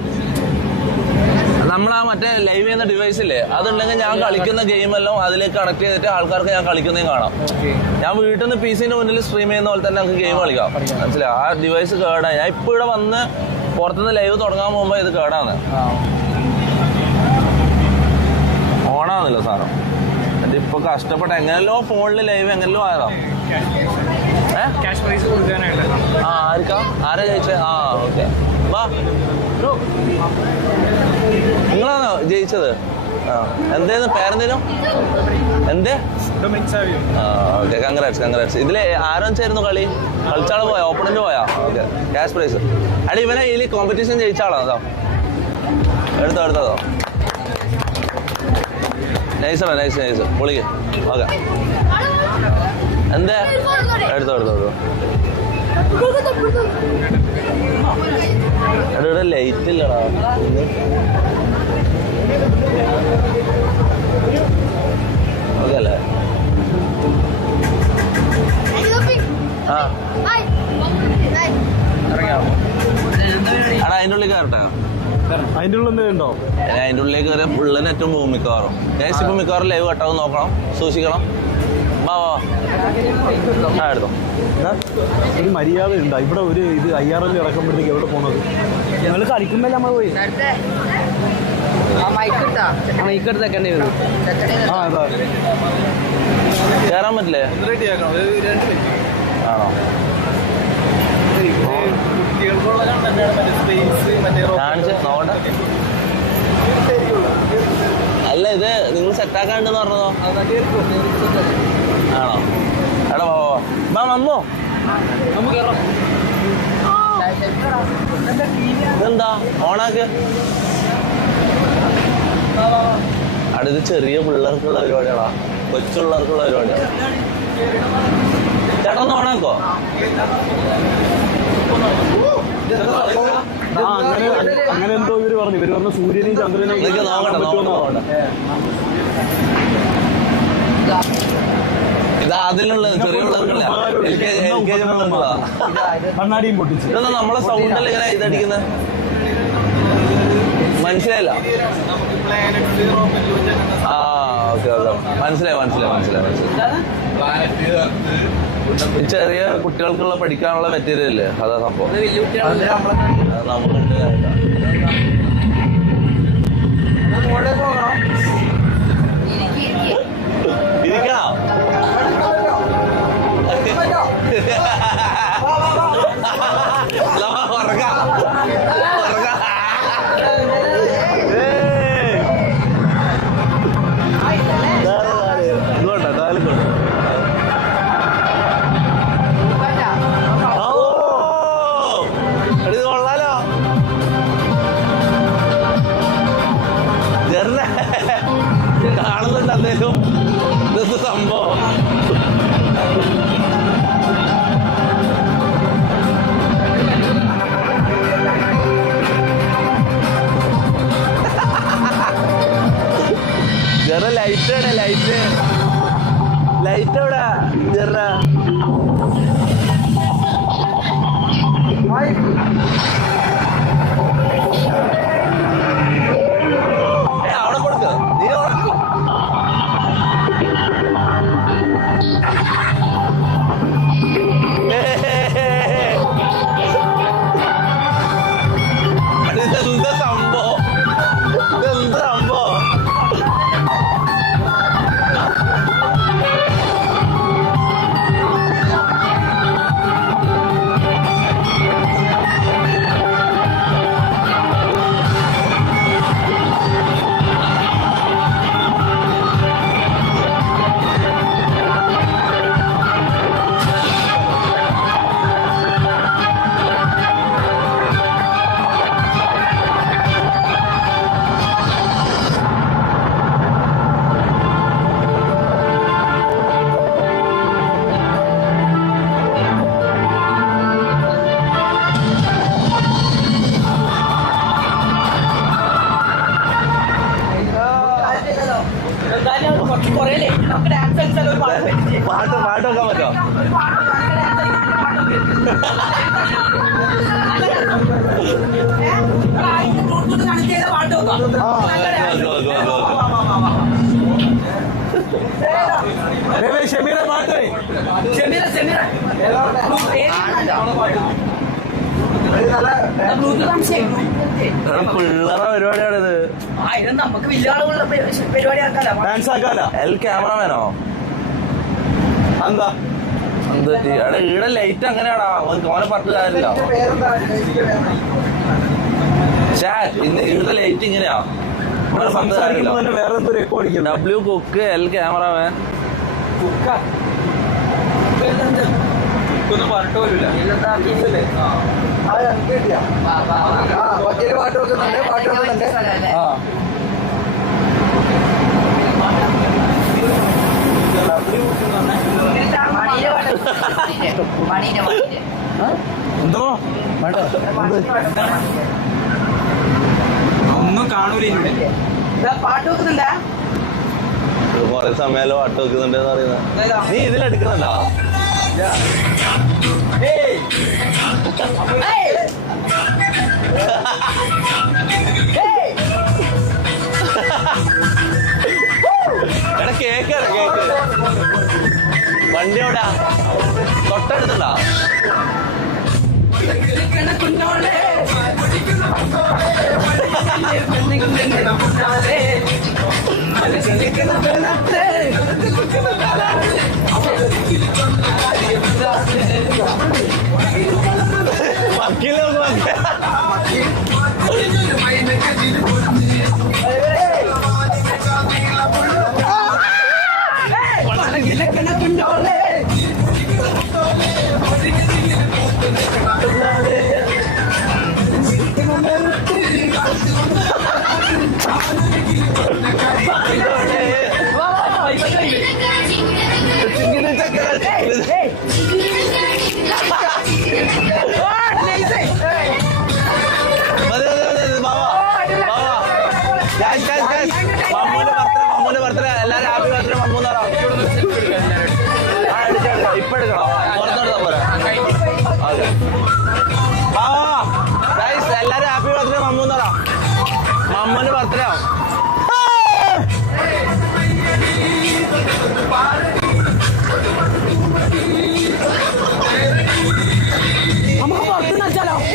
നമ്മളാ മറ്റേ ലൈവ് ചെയ്യുന്ന ഡിവൈസ് ഇല്ലേ, അതുണ്ടെങ്കിൽ ഞാൻ കളിക്കുന്ന ഗെയിമെല്ലാം അതിലേക്ക് കണക്ട് ചെയ്തിട്ട് ആൾക്കാർക്ക് ഞാൻ കളിക്കുന്നതും കാണാം. ഞാൻ വീട്ടിൽ നിന്ന് PC ന്റെ മുന്നിൽ സ്ട്രീം ചെയ്യുന്ന പോലെ തന്നെ നമുക്ക് ഗെയിം കളിക്കാം. മനസ്സിലായി? ആ ഡിവൈസ് കേടാണ്. ഞാൻ ഇപ്പൊ ഇവിടെ വന്ന് പുറത്തുനിന്ന് ലൈവ് തുടങ്ങാൻ പോകുമ്പോ ഇത് കേടാണ്, ഓണാവുന്നില്ല സാധനം. എന്നിട്ട് ഇപ്പൊ കഷ്ടപ്പെട്ട് എങ്ങനെയല്ലോ ഫോണിൽ ലൈവ് എങ്ങനെയല്ലോ ആയതാ. ആർക്കാ? ആരാ ജയിച്ചത്? ഓക്കെ വാ. നിങ്ങളാണോ ജയിച്ചത്? എന്തേന്ന് പേരെന്തേലും? എന്തേ? Okay, congrats. ഇതില് ആരെച്ചായിരുന്നു കളി? കളിച്ചാള് പോയാ? ഓപ്പണന്റ് പോയാ? Okay, cash prize. അടി ഇവനെ ഇതിൽ കോമ്പറ്റീഷൻ ജയിച്ചാളോ? അതോ എടുത്തോ. നൈസ് പൊളിക്ക്. ഓക്കെ, എന്തേ? എടുത്തോ. ഇവിടെ ലൈറ്റ് ഇല്ലടാ. ഓക്കെ അല്ലേ? അതിന്റെ ഉള്ളിൽ കയറട്ടെ? അതിന്റെ ഉള്ളിൽ എന്തെങ്കിലും ഉണ്ടോ? അതിന്റെ ഉള്ളിലേക്ക് കയറിയ ഫുള്ള് നെറ്റും പോകും മിക്കവാറും. ഇപ്പൊ മിക്കവാറും ലൈവ് കട്ടാവും. നോക്കണം, സൂക്ഷിക്കണം. വാ എടുത്തോ. ഒരു മര്യാദ ഉണ്ടോ ഇവിടെ? ഒരു ഇത് IRL ഇറക്കുമ്പോഴത്തേക്ക് എവിടെ പോണത്? ഞങ്ങൾ കളിക്കുമ്പോ നമ്മൾ പോയി മൈക്കെടുത്തേക്കേണ്ടി വരും. കയറാൻ പറ്റില്ലേ? ആണോ? കാണിച്ച് നോക്കട്ടെ. അല്ല, ഇത് നിങ്ങൾ സെറ്റാക്കാണ്ടെന്ന് പറഞ്ഞതോ? ആണോ? എടാ മമ്മോ, ഇതെന്താ ഓണാക്ക്? അടുത്ത് ചെറിയ പിള്ളേർക്കുള്ള പരിപാടിയാണോ? കൊച്ചുള്ളവർക്കുള്ള പരിപാടിയാണ്. ചേട്ടാ ഒന്ന് ഓണാക്കോ? അങ്ങനെ എന്തോ ഇവര് പറഞ്ഞു സൂര്യനെയും ചന്ദ്രനെയും നോക്കട്ടെ. ഇത് അതിലുള്ളത് ചെറിയ പിള്ളേർക്കുള്ള കണ്ണാടിയും പൊട്ടിച്ച്. ഇതൊന്നും നമ്മളെ സൗണ്ടല്ല ഇങ്ങനെ ഇതടിക്കുന്നത്. മനസ്സിലായില്ല? ഓക്കെ, മനസ്സിലായി. ചെറിയ കുട്ടികൾക്കുള്ള പഠിക്കാനുള്ള മെറ്റീരിയൽ അല്ലേ? അതാ സംഭവം. നമുക്കുണ്ട്. ഇരിക്കണോ? എവിടെ ലൈറ്റ് എവിടെ ചെറുതാ അവിടെ കൊടുക്ക നീ ഇതെന്താ സംഭവം ഇതെന്താ സംഭവം പാട്ടൊക്കെ പറ്റോ ഷമീറ പാട്ട് പിള്ളേരുടെ പരിപാടിയാണിത് നമുക്ക് വലിയ ആളുകളുടെ പരിപാടി ആക്കാലോ ഡാൻസ് ആക്കാലോ ക്യാമറമാനോ എന്താ ഈടെ ലൈറ്റ് അങ്ങനെയാടാ ഓനെ പറഞ്ഞ കാര്യമില്ല ഇവിടുത്തെ ലൈറ്റ് ഇങ്ങനെയാ ഡബ്ല്യു കുക്ക് എൽ ക്യാമറമാൻ ഒന്നും പറഞ്ഞിട്ട് പോലില്ല പാട്ട് വെക്കുന്നുണ്ട് എന്തോ ഒന്നും കാണൂല പാട്ട് വെക്കുന്നുണ്ടാ കൊറേ സമയാലോ പാട്ട് വെക്കുന്നുണ്ടെന്ന് പറയുന്നത് നീ ഇതിലെടുക്കുന്നുണ്ടോ എടാ കേക്ക് വണ്ടി എവിടാ തൊട്ടടുത്തുണ്ടോ വക്കീലോ മമ്മൂന്റെ ബർത്ത്ഡേ എല്ലാരും ഹാപ്പി ബർത്ത്ഡേ മമ്മൂന്ന് ഇപ്പൊ എടുക്കണോ പുറത്തെടുത്താ പോരാ എല്ലാരും ഹാപ്പി ബർത്ത്ഡേ മമ്മൂന്ന് പറ മമ്മൂന്റെ ബർത്ത്ഡേ ആവും നമുക്ക്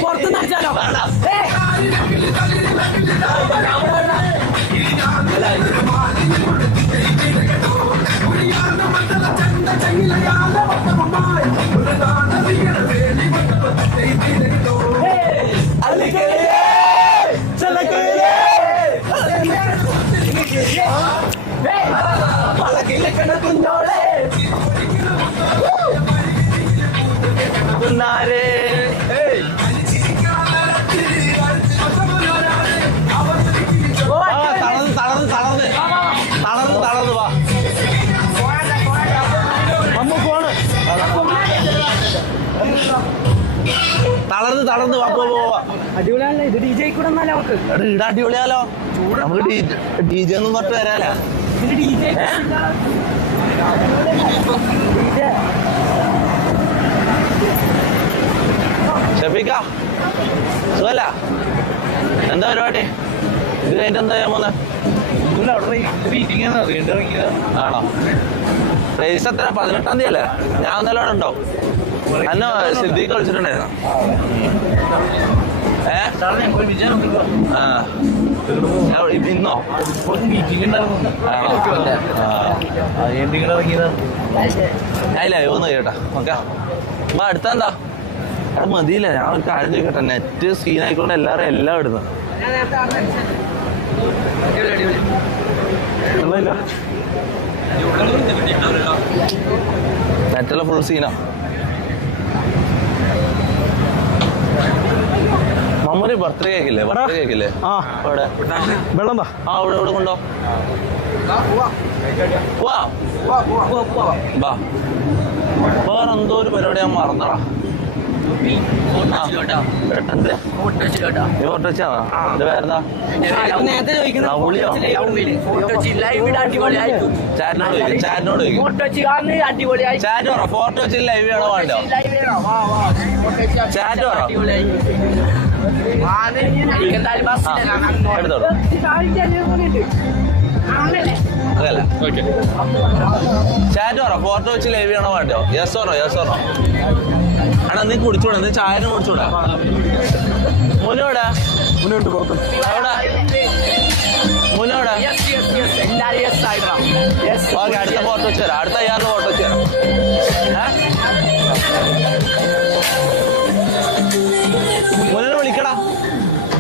പുറത്ത് നടിച്ചാലോ തളർന്ന് വാ തളർന്ന് വാ പോവാ അടിപൊളിയാണല്ലോ ഇത് DJ കൂടെ അവർക്ക് അടിപൊളിയാലോ നമുക്ക് DJ ഒന്നും തൊട്ട് വരാല ഷഫീക്ക സുഖല്ല? എന്താ പരിപാടി? ഇത് കഴിഞ്ഞിട്ട് എന്താ ചെയ്യാൻ പോന്നെ? ആണോ? റേസ് എത്ര? 18-ാം തീയതി അല്ലേ? ഞാൻ എന്നാലും അവിടെ ഉണ്ടോ? എന്നെ സിദ്ദീഖ് കളിച്ചിട്ടുണ്ടായിരുന്നു. ഇന്നോ? ഞാനില്ല ഒന്ന് കേട്ടാ. ഓക്കെ അപ്പൊ അടുത്തെന്താ? അവിടെ മതിയില്ല. ഞാൻ ഒരു കാര്യം ചോദിക്കട്ടെ. നെറ്റ് സീൻ ആയിക്കൊണ്ട് എല്ലാവരും എല്ലാം ഇടുന്നു. നെറ്റെല്ലാം ഫുൾ സീനാ. മമ്മൂരി ബർത്ത്ഡേ കേക്കില്ലേ? ബർത്ത്ഡേ കേക്കില്ലേ? അവിടെ വെള്ളം ആ അവിടെ ഇവിടെ കൊണ്ടോ വാ. വേറെ എന്തോ ഒരു പരിപാടി ഞാൻ മറന്നടാ. ഫോട്ടോ വെച്ച് ലൈവ് വേണോ വേണ്ടോ? ചാറ്റ് പറ. എടുത്തോളൂ. അതല്ല ചാറ്റ് പറ. ഫോട്ടോ വെച്ച് ലൈവ് ചെയ്യണോ വേണ്ടോ? യെസ് ഓറോ? യെസ് ഓറോ? ആണോ? നീ കുടിച്ചൂടാ? നീ ചായന് കുടിച്ചൂടാ? മുന്നോടാ മുന്നോട്ട് പുറത്ത് അവിടെ മുന്നോടാ. ഓക്കെ അടുത്ത ഫോട്ടോ വെച്ച് തരാം. അടുത്ത അയ്യാറിന്റെ ഫോട്ടോ വെച്ച് തരാം. മുന്നോട്ട് വിളിക്കടാ.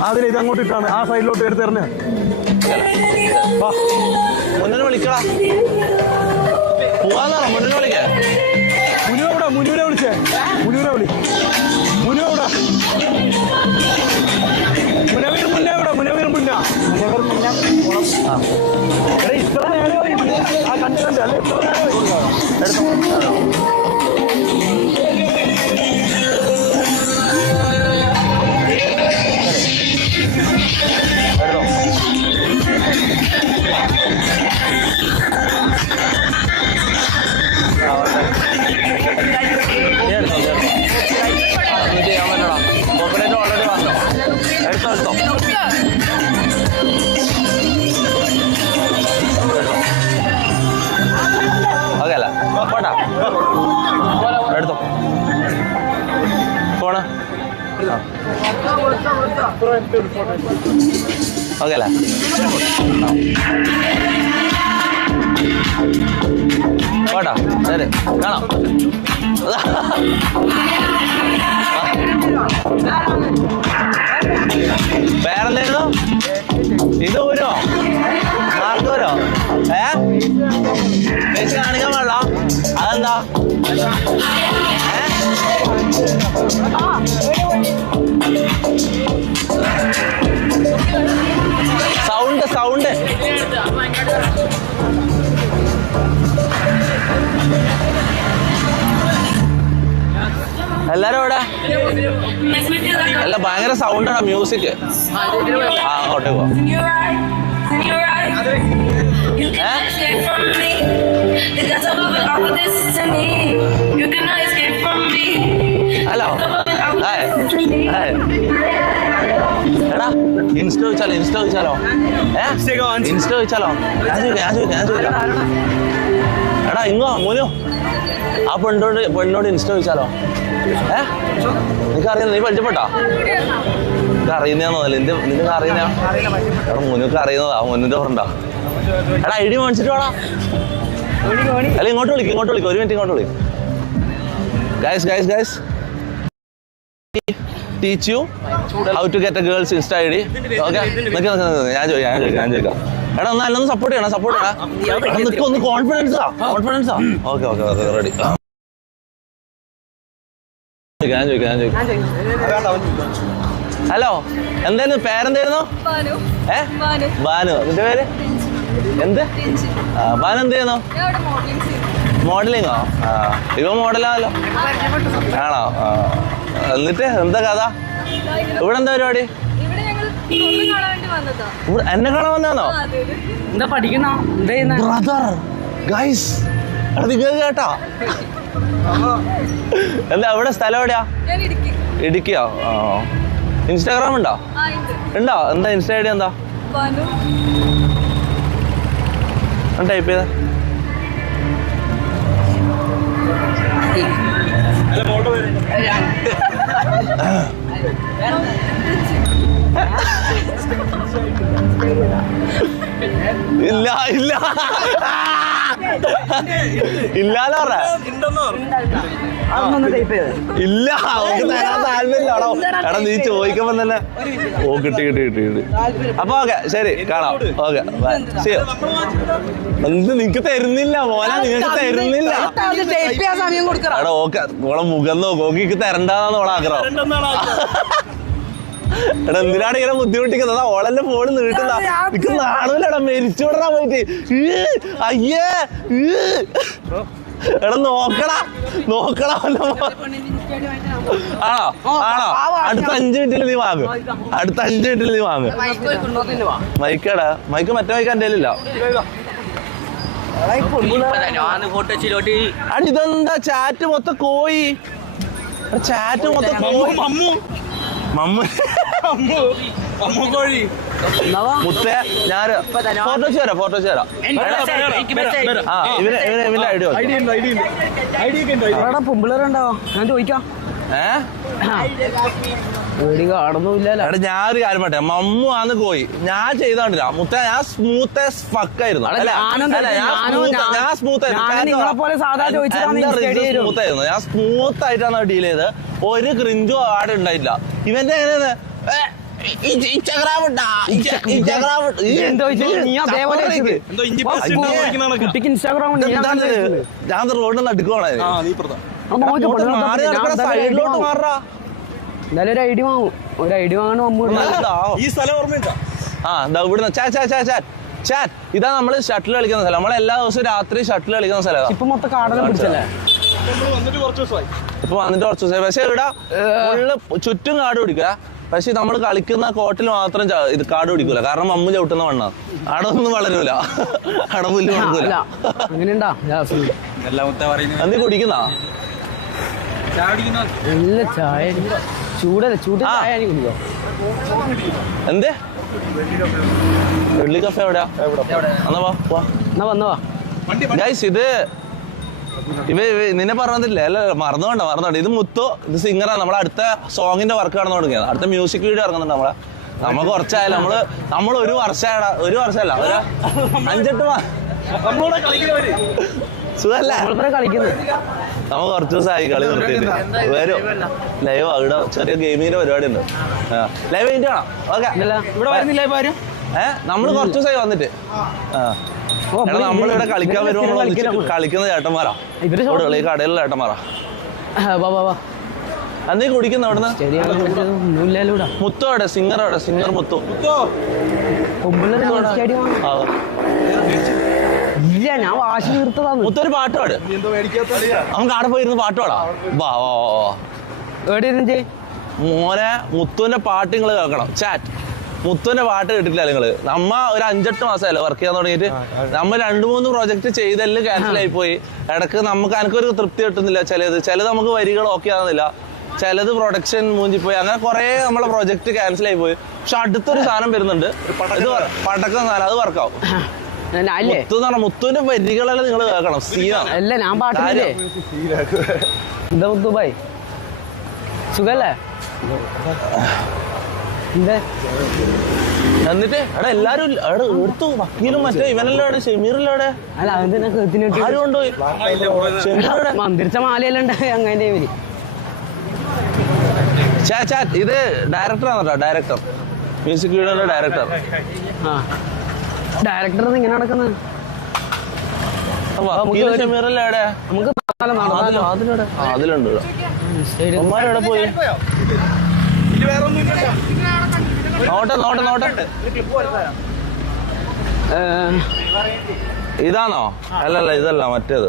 അതിന് ഇത് അങ്ങോട്ട് ഇട്ടാണ് ആ സൈഡിലോട്ട് എടുത്ത് തരണേ. മുന്നോട്ട് വിളിക്കടാ. പോവാന്നാ മുന്നോട്ട് വിളിക്കാൻ. മുനൂരെ വിളിച്ചേ. മുനൂരെ വിളി. മുനൂടെ മുനവീർ മുന്നേ ഇവിടെ. മുനവീർ മുന്ന ഇത്ര നേരം ആ കണ്ടിട്ടുണ്ട് അല്ലേ? ഓൾറെഡി വന്നോ? എടുത്തോ എടുത്തോ. ഓക്കെ അല്ല പോട്ടാ. എടുത്തോ ഫോണ്. ഓക്കെ അല്ലേ? പോട്ടാ. ശരി കാണാം. വേറെന്തായിരുന്നു? ഇത് ഊരോ? മാർക്ക് വരോ? വെച്ച് കാണിക്കാൻ പാടില്ല. അതെന്താ? സൗണ്ട് സൗണ്ട് എല്ലാരും ഇവിടെ അല്ല ഭയങ്കര സൗണ്ടാണ് മ്യൂസിക്. ആ അങ്ങോട്ടേ പോവാ. ഹലോ എടാ ഇൻസ്റ്റ ചോദിച്ചാലോ? ഇൻസ്റ്റ ചോദിച്ചാലോ? ഇൻസ്റ്റ ചോദിച്ചാലോ? ഞാൻ ചോദിക്കാം. എടാ ഇങ്ങോ മോനോ ആ പെണ്ണോട് ഇൻസ്റ്റ ചോദിച്ചാലോ? നിനക്കറിയാം? നീ പരിചയപ്പെട്ടോ? നിനക്ക് അറിയുന്നതാണോ? നിനക്ക് അറിയുന്ന എടാ മുനൊക്കെ അറിയുന്നതാ. മുന്നിന്റെ ഫ്രണ്ടാ. എടാ ഐ ഡി മേടിച്ചിട്ട് വേടാ. അല്ല ഇങ്ങോട്ട് വിളിക്കും. ഒരു മിനിറ്റ് ഇങ്ങോട്ട് വിളിക്കും. Guys teach you how to get a girl's Insta ID. Okay? ഞാൻ ചോദിക്കാം. എടാ ഒന്ന് സപ്പോർട്ട് ചെയ്യണം. നിനക്ക് ഒന്ന് കോൺഫിഡൻസാ. Okay ready. ഞാൻ ചോദിക്കാം. ഹലോ എന്തായിരുന്നു? പേരെന്തായിരുന്നു? ബാനു. നിന്റെ പേര് എന്ത്? ബാനു എന്ത് ചെയ്യുന്നു? മോഡലിങ്ങോ? ഇവ മോഡലാണല്ലോ. ആണോ? എന്നിട്ട് എന്താ കഥ? ഇവിടെ എന്താ പരിപാടി? എന്നെ കാണാൻ വന്നാണോ? എന്താ പഠിക്കണ എന്താ ചെയ്യുന്ന ബ്രദർ ഗൈസ് നിങ്ങൾ കേട്ടോ? എന്താ എവിടെ സ്ഥലം എവിടെയാ? ഇടുക്കിയോ? ആ ഇൻസ്റ്റാഗ്രാം ഉണ്ടോ? എന്താ ഇൻസ്റ്റാ ഐഡി എന്താ? ടൈപ്പ് ചെയ്ത ഇല്ല ഇല്ല ഇല്ലാലോ ഇല്ല അവർക്ക് തരാൻ താല്പര്യമില്ലാടോ. എടാ നീ ചോദിക്കുമ്പോ തന്നെ ഓ കിട്ടി അപ്പൊ ഓക്കെ ശരി കാണാം. ഓക്കെ എന്ത് നിങ്ങക്ക് തരുന്നില്ല മോനെ, നിങ്ങക്ക് തരുന്നില്ല. എടാ ഓക്കെ ഓളെ മുഖം നോക്ക്, ഓക്ക് തരണ്ടെന്നാണ് ഓളെ ആഗ്രഹം. എടാ എന്തിനാണ് ഇങ്ങനെ ബുദ്ധിമുട്ടിക്കുന്നത്? ഓളെന്റെ ഫോണ് നീട്ടുന്ന നിനക്ക് നാണൂലടാ, മരിച്ചു വിടറാ പോയിട്ട്. അയ്യേ എടാ നോക്കടാ ആണോ അടുത്ത 5 മിനിറ്റിൽ നീ വാങ്ങ്, അടുത്ത 5 മിനിറ്റിൽ നീ വാങ്ങ്. മൈക്കടാ മൈക്ക് മറ്റേ മൈക്ക് എന്റെ കയ്യിലില്ല. ഇതെന്താ ചാറ്റ് മൊത്തം കോയി, ചാറ്റ് മൊത്തം കോയി. മുത്തേ ഞാൻ ഫോട്ടോ തരാം. പൊമ്പിളറുണ്ടോ ഞാൻ ചോദിക്കാം. ഞാനൊരു കാര്യം പറട്ടെ, മമ്മു ആന്ന് കോയി. ഞാൻ ചെയ്തോണ്ടില്ല മുത്ത, ഞാൻ സ്മൂത്ത് ഫക്കായിരുന്നു. ഞാൻ സ്മൂത്ത് ആയിട്ടാണ് ഡീൽ ചെയ്ത്. ഒരു ക്രിഞ്ചും ആടെ ഉണ്ടായിട്ടില്ല. ഇവന്റെ എങ്ങനെയാണ് ഇൻസ്റ്റാഗ്രാം ഞാൻ റോഡിൽ നടുക്കുവാണ്. സൈഡിലോട്ട് മാറാ. എന്തായാലും ഒരു ഐഡി വാങ്ങും, ഒരു ഐഡി വാങ്ങണം. ഈ സ്ഥലം ഓർമ്മയുണ്ടോ? ഇവിടുന്ന് ചാറ്റ് ഇതാ നമ്മള് ഷട്ടിൽ കളിക്കുന്ന സ്ഥലം. നമ്മളെല്ലാ ദിവസവും രാത്രി ഷട്ടിൽ കളിക്കുന്ന സ്ഥലം. ഇപ്പൊ മൊത്തം കാടനെ പിടിച്ചല്ലേ? ഇപ്പൊ വന്നിട്ട് കുറച്ച് ദിവസമായി. പക്ഷെ ഇവിടെ ഫുള്ള് ചുറ്റും കാട് പിടിക്കുക. പക്ഷെ നമ്മൾ കളിക്കുന്ന കോട്ടിൽ മാത്രം ഇത് കാട് പിടിക്കൂല, കാരണം മമ്മു ചവിട്ടുന്ന മണ്ണാണ്. അവിടെ ഒന്നും വളരൂല, അവിടെ പുല്ല് വളർത്തൂല. അങ്ങനെയുണ്ടാ എന്ത് കുടിക്കുന്ന നല്ല ചായ? ചൂടല്ല, ചൂട് ചായ കുടിക്കോ? എന്തേ വെള്ളി കഫേ എവിടെയാ? വന്നവാ ഗൈസ്. ഇത് നിന്നെ പറഞ്ഞില്ലേ? അല്ല മറന്നോണ്ട. ഇത് മുത്തു, ഇത് സിംഗറാണ്. നമ്മളെ അടുത്ത സോങ്ങിന്റെ വർക്ക് നടന്നു തുടങ്ങിയത്. അടുത്ത മ്യൂസിക് വീഡിയോ ഇറങ്ങുന്നുണ്ട് നമ്മളെ. നമുക്ക് കുറച്ചായാലും നമ്മൾ ഒരു വർഷമല്ല, ഒരു 5-8 സുഖല്ലേ കളിക്കുന്നത്. നമുക്ക് കുറച്ച് ദിവസമായി കളി നിർത്തിയിട്ട്. വരും ലൈവ് അവിടെ ചെറിയ ഗെയിമിങ്ങിന്റെ പരിപാടി ഉണ്ട്. ലൈവ് കഴിഞ്ഞിട്ട് വേണം. ഓക്കെ നമ്മള് കുറച്ച് ദിവസമായി വന്നിട്ട്. നമ്മളിവിടെ കളിക്കാൻ വരുമ്പോ കളിക്കുന്ന ചേട്ടന്മാരാ, ഈ കടയിലുള്ള ചേട്ടന്മാരാ. നീ കുടിക്കുന്ന അവിടുന്ന്? മുത്തു അവിടെ, സിംഗർ മുത്തു. ഇല്ല, ഞാൻ വാശി തീർത്തതാണ്. മുത്തൊരു പാട്ട് പാട്, നമുക്ക് അവിടെ പോയിരുന്ന് പാട്ട് പാടാ. വാ മോനെ, മുത്തുവിന്റെ പാട്ട് നിങ്ങൾ കേൾക്കണം. ചാറ്റ് മുത്തുവിന്റെ പാട്ട് കേട്ടിട്ടില്ല നിങ്ങള്? നമ്മ ഒരു 5-8 മാസമല്ലേ വർക്ക് ചെയ്യാൻ തുടങ്ങിയിട്ട്. നമ്മ 2-3 പ്രോജക്ട് ചെയ്തെല്ലാം ക്യാൻസൽ ആയി പോയി. ഇടക്ക് എനിക്കൊരു തൃപ്തി കിട്ടുന്നില്ല. ചിലത് നമുക്ക് വരികൾ ഓക്കെ ആവുന്നില്ല, ചിലത് പ്രൊഡക്ഷൻ മൂഞ്ചിപ്പോയി. അങ്ങനെ കുറെ നമ്മളെ പ്രൊജക്ട് ക്യാൻസൽ ആയി പോയി. പക്ഷെ അടുത്തൊരു സാധനം വരുന്നുണ്ട്, ഇത് പടക്കം സാധനം, അത് വർക്കാവും. മുത്തു എന്ന് പറഞ്ഞാൽ മുത്തുവിന്റെ വരികളെല്ലാം നിങ്ങൾ കേൾക്കണം. സീനാണ്. അല്ല ഞാൻ പാട്ടില്ലേ. എന്താ മുത്തു ഭായ്, സുഖല്ലേ? എന്നിട്ട് എടാ എല്ലാരും എടുത്തു. വക്കീലും മറ്റേ ഇവനെല്ലാം അവിടെ, ഷെമീറിലും അവിടെ. അല്ല അതിന്റെ ആരും കൊണ്ടുപോയി. മന്ത്രിച്ച മാലയെല്ലാം ഉണ്ടായി അങ്ങനെ. ഇത് ഡയറക്ടറാണോ? ഡയറക്ടർ, മ്യൂസിക് വീഡിയോയുടെ ഡയറക്ടർ. ഡയറക്ടർ ഇങ്ങനെ നടക്കുന്നത്. ഷെമീറെല്ലാം എവിടെ? നമുക്ക് അതിലുണ്ട്. അമ്മമാരെവിടെ പോയി? നോട്ടെ ഇതാണോ? അല്ലല്ല ഇതല്ല, മറ്റേത്.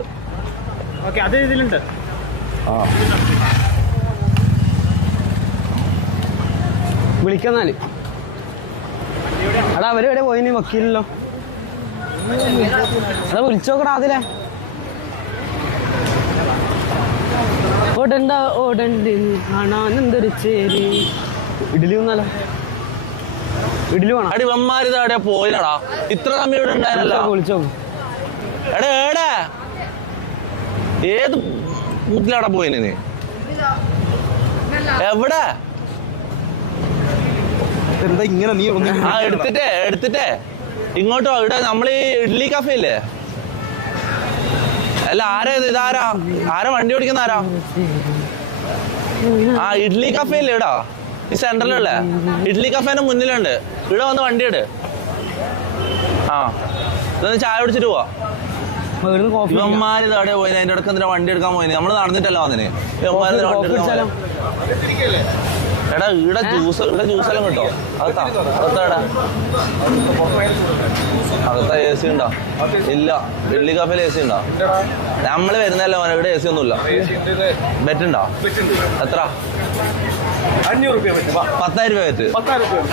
വിളിക്കുന്നാല് എടാ അവരെവിടെ പോയിനി വക്കീലല്ലോ. അതാ വിളിച്ചോക്കടാ അതിലെ. ഓടണ്ട ഓടണ്ട് കാണാൻ എന്തൊരു ചേരി. ഇഡ്ഡലി ഒന്നല്ല, ഇഡ്ഡലി വേണം. അടി വമ്മാരിതാടെ പോയില്ലടാ, ഇത്ര സമയം ഇവിടെ ഉണ്ടായിരുന്നല്ലോ. വിളിച്ചോക്ക്. എടാ ഏടാ ഏത് കൂട്ടിലാടാ പോയിന് നീ? എവിടെ? എന്താ ഇങ്ങനെ നീ ആ എടുത്തിട്ടേ ഇങ്ങോട്ടോ. ഇവിടെ നമ്മളീ ഇഡ്ഡലി കഫേ ഇല്ലേ? അല്ല ആരാ ഇത്? ഇതാരാ? ആരാ വണ്ടി ഓടിക്കുന്ന ആരാ? ആ ഇഡ്ഡലി കഫേ ഇല്ലേ ഇടാ, ഈ സെന്ററിലുള്ള ഇഡ്ഡലി കഫേന്റെ മുന്നിലുണ്ട്. ഇവിടെ വന്ന് വണ്ടി ഇട്. ആ ഇതൊന്ന് ചായ കുടിച്ചിട്ട് പോവാ. ഇവന്മാരിത് അവിടെ പോയി, അതിന്റെ ഇടയ്ക്ക് എന്തിനാ വണ്ടി എടുക്കാൻ പോയി? നമ്മള് നടന്നിട്ടല്ല വന്നിന്. എടാ ഇവിടെ ജ്യൂസെല്ലാം കിട്ടോ? അകത്താ എ സി ഉണ്ടോ? ഇല്ല. ഇഡ്ഡലി കഫേയിൽ എ സി ഉണ്ടോ? നമ്മള് വരുന്നല്ലോ ഇവിടെ എ സി ഒന്നുമില്ല. ബെറ്റുണ്ടോ? എത്ര? 500 രൂപ. 10,000 രൂപ വെച്ച്.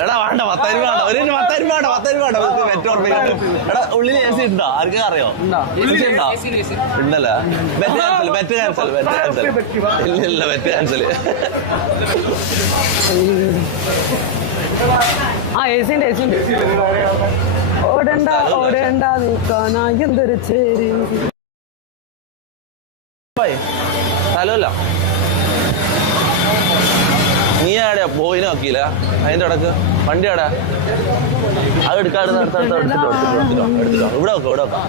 എടാ വേണ്ട, 10,000 രൂപ വേണ്ട. ഒരു 10,000 രൂപ വേണ്ട. ബെറ്റ് ഉറപ്പിക്കാൻ. എടാ ഉള്ളിൽ എ സി ഉണ്ടോ? ആർക്കും അറിയോ? ഉണ്ടല്ലേ? Bet cancel. ഇല്ല ബെറ്റ് ക്യാൻസൽ. ആ എ സി ഉണ്ട്. ഓടണ്ട എന്തൊരു ചേരി. സ്ഥലമല്ല നീ ആടെയാ പോയി നോക്കിയില്ല? അതിന്റെ ഇടക്ക് വണ്ടി ആടാ. അത് എടുക്കാട് എടുത്തിട്ടോ. ഇവിടെ വെക്കാം.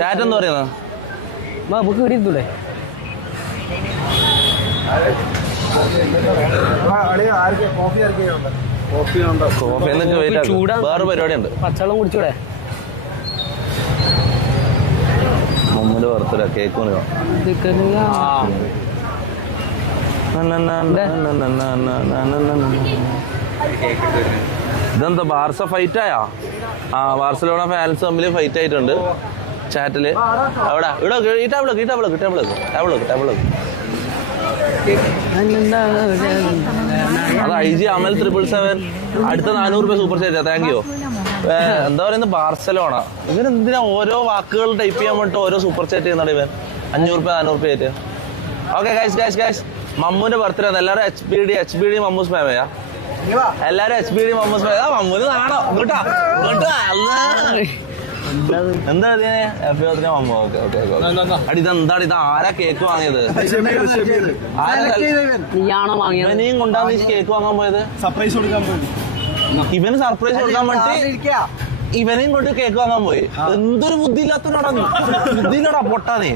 ചാറ്റ് എന്താ പറയുന്നത്? നമുക്ക് ഇവിടെ ഇരുത്തൂടെ? കോഫി എന്നൊക്കെ വേറെ പരിപാടി ഉണ്ട്. പച്ചവെള്ളം കുടിച്ചൂടെ? മമ്മൂന്റെ ബർത്ത്ഡേ കേക്ക് ഇതെന്താ ബാർസ ഫൈറ്റ് ആയാ? ആ ബാർസലോണ ഫാൻസ് തമ്മിൽ ഫൈറ്റ് ആയിട്ടുണ്ട് ചാറ്റില്. അവിടെ ഇവിടെ ഈ ടേബിള് അത് IG അമൽ 777 അടുത്ത 400 രൂപ സൂപ്പർ ചാറ്റാ. Thank you. എന്താ പറയുന്നത്? ബാർസലോണ. ഇവരെന്തിനാ ഓരോ വാക്കുകൾ ടൈപ്പ് ചെയ്യാൻ വേണ്ടിട്ട് ഓരോ സൂപ്പർ ചാറ്റ് ചെയ്യുന്നുണ്ട് ഇവൻ? 500 രൂപ 400 രൂപ ആയിട്ട്. ഓക്കെ ഗൈസ് മമ്മൂന്റെ ബർത്ത്ഡേ ആണ്. എല്ലാവരും HBD മമ്മൂസ് ഫാമിലിയാ. എല്ലാരും HBD മമ്മൂസ് ഫാമിലി. മമ്മൂന് നാണോ? കേട്ടാ എന്താ മമ്മൂ? അടി ഇതെന്താണ്? ഇത് ആരാ കേക്ക് വാങ്ങിയത്? ഇവനെയും കൊണ്ടാ നീ കേക്ക് വാങ്ങാൻ പോയത്? സർപ്രൈസ് കൊടുക്കാൻ പോയി. ഇവന് സർപ്രൈസ് കൊടുക്കാൻ വേണ്ടി ഇവനെയും കൊണ്ട് കേക്ക് വാങ്ങാൻ പോയി. എന്തൊരു ബുദ്ധിയില്ലാടാ പൊട്ടാ നീ.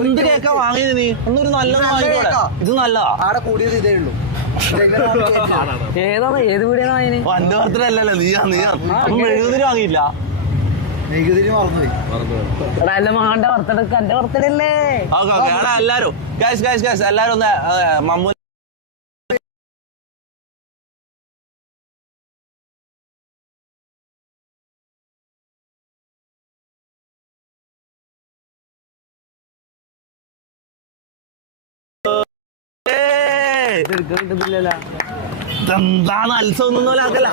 എന്ത് കേക്കാ വാങ്ങിയത് നീ? ഒന്നൊരു നല്ലത് വാങ്ങിക്കോടെ. ഇത് നല്ലതാ. ആടെ കൂടിയത് ഇതേ ഉള്ളൂ. ഏതാണ്? ഏത് വീടിയാണ്? എന്റെ ബർത്ത്ഡേ അല്ലല്ലോ. നീ അപ്പം 70 വാങ്ങിയില്ല. നികുതി മറന്നുപോയി. മഹാന്റെ ബർത്ത്ഡേ എന്റെ ബർത്ത്ഡേ അല്ലേ? ഓക്കെ എല്ലാരും ഗൈസ് എല്ലാരും ഒന്ന് മമ്മൂ എന്താണ് അത്സവൊന്നും ആക്കല്ല.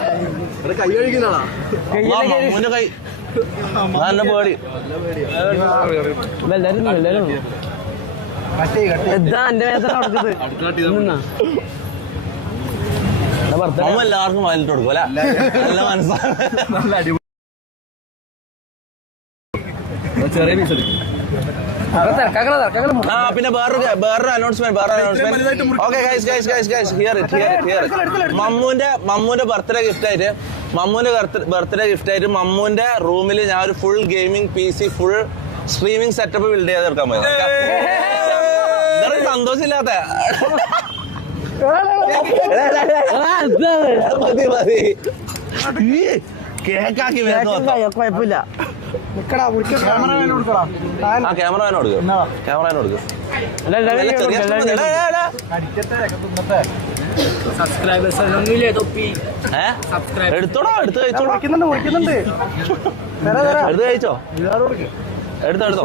കൈ കഴിക്കുന്നതാ. മമ്മൂന്റെ കൈ നല്ല പേടി. മമ്മ എല്ലാവർക്കും വയലിട്ട് കൊടുക്കും അല്ലെ? നല്ല മനസ്സാണ്. പിന്നെ വേറൊരു announcement. Okay guys hear it. മമ്മൂന്റെ ബർത്ത്ഡേ ഗിഫ്റ്റ് ആയിട്ട് മമ്മൂന്റെ റൂമിൽ ഞാൻ ഒരു full gaming PC full streaming setup build ചെയ്ത് എടുക്കാൻ പോയത്. സന്തോഷമില്ലാത്ത കേക്കാക്കി കുഴപ്പമില്ല. ക്യാമറമാൻ കൊടുക്കും. എടുത്തോടോ, എടുത്ത് കഴിച്ചോ. എടുത്ത് കഴിച്ചോ. എടുത്തോ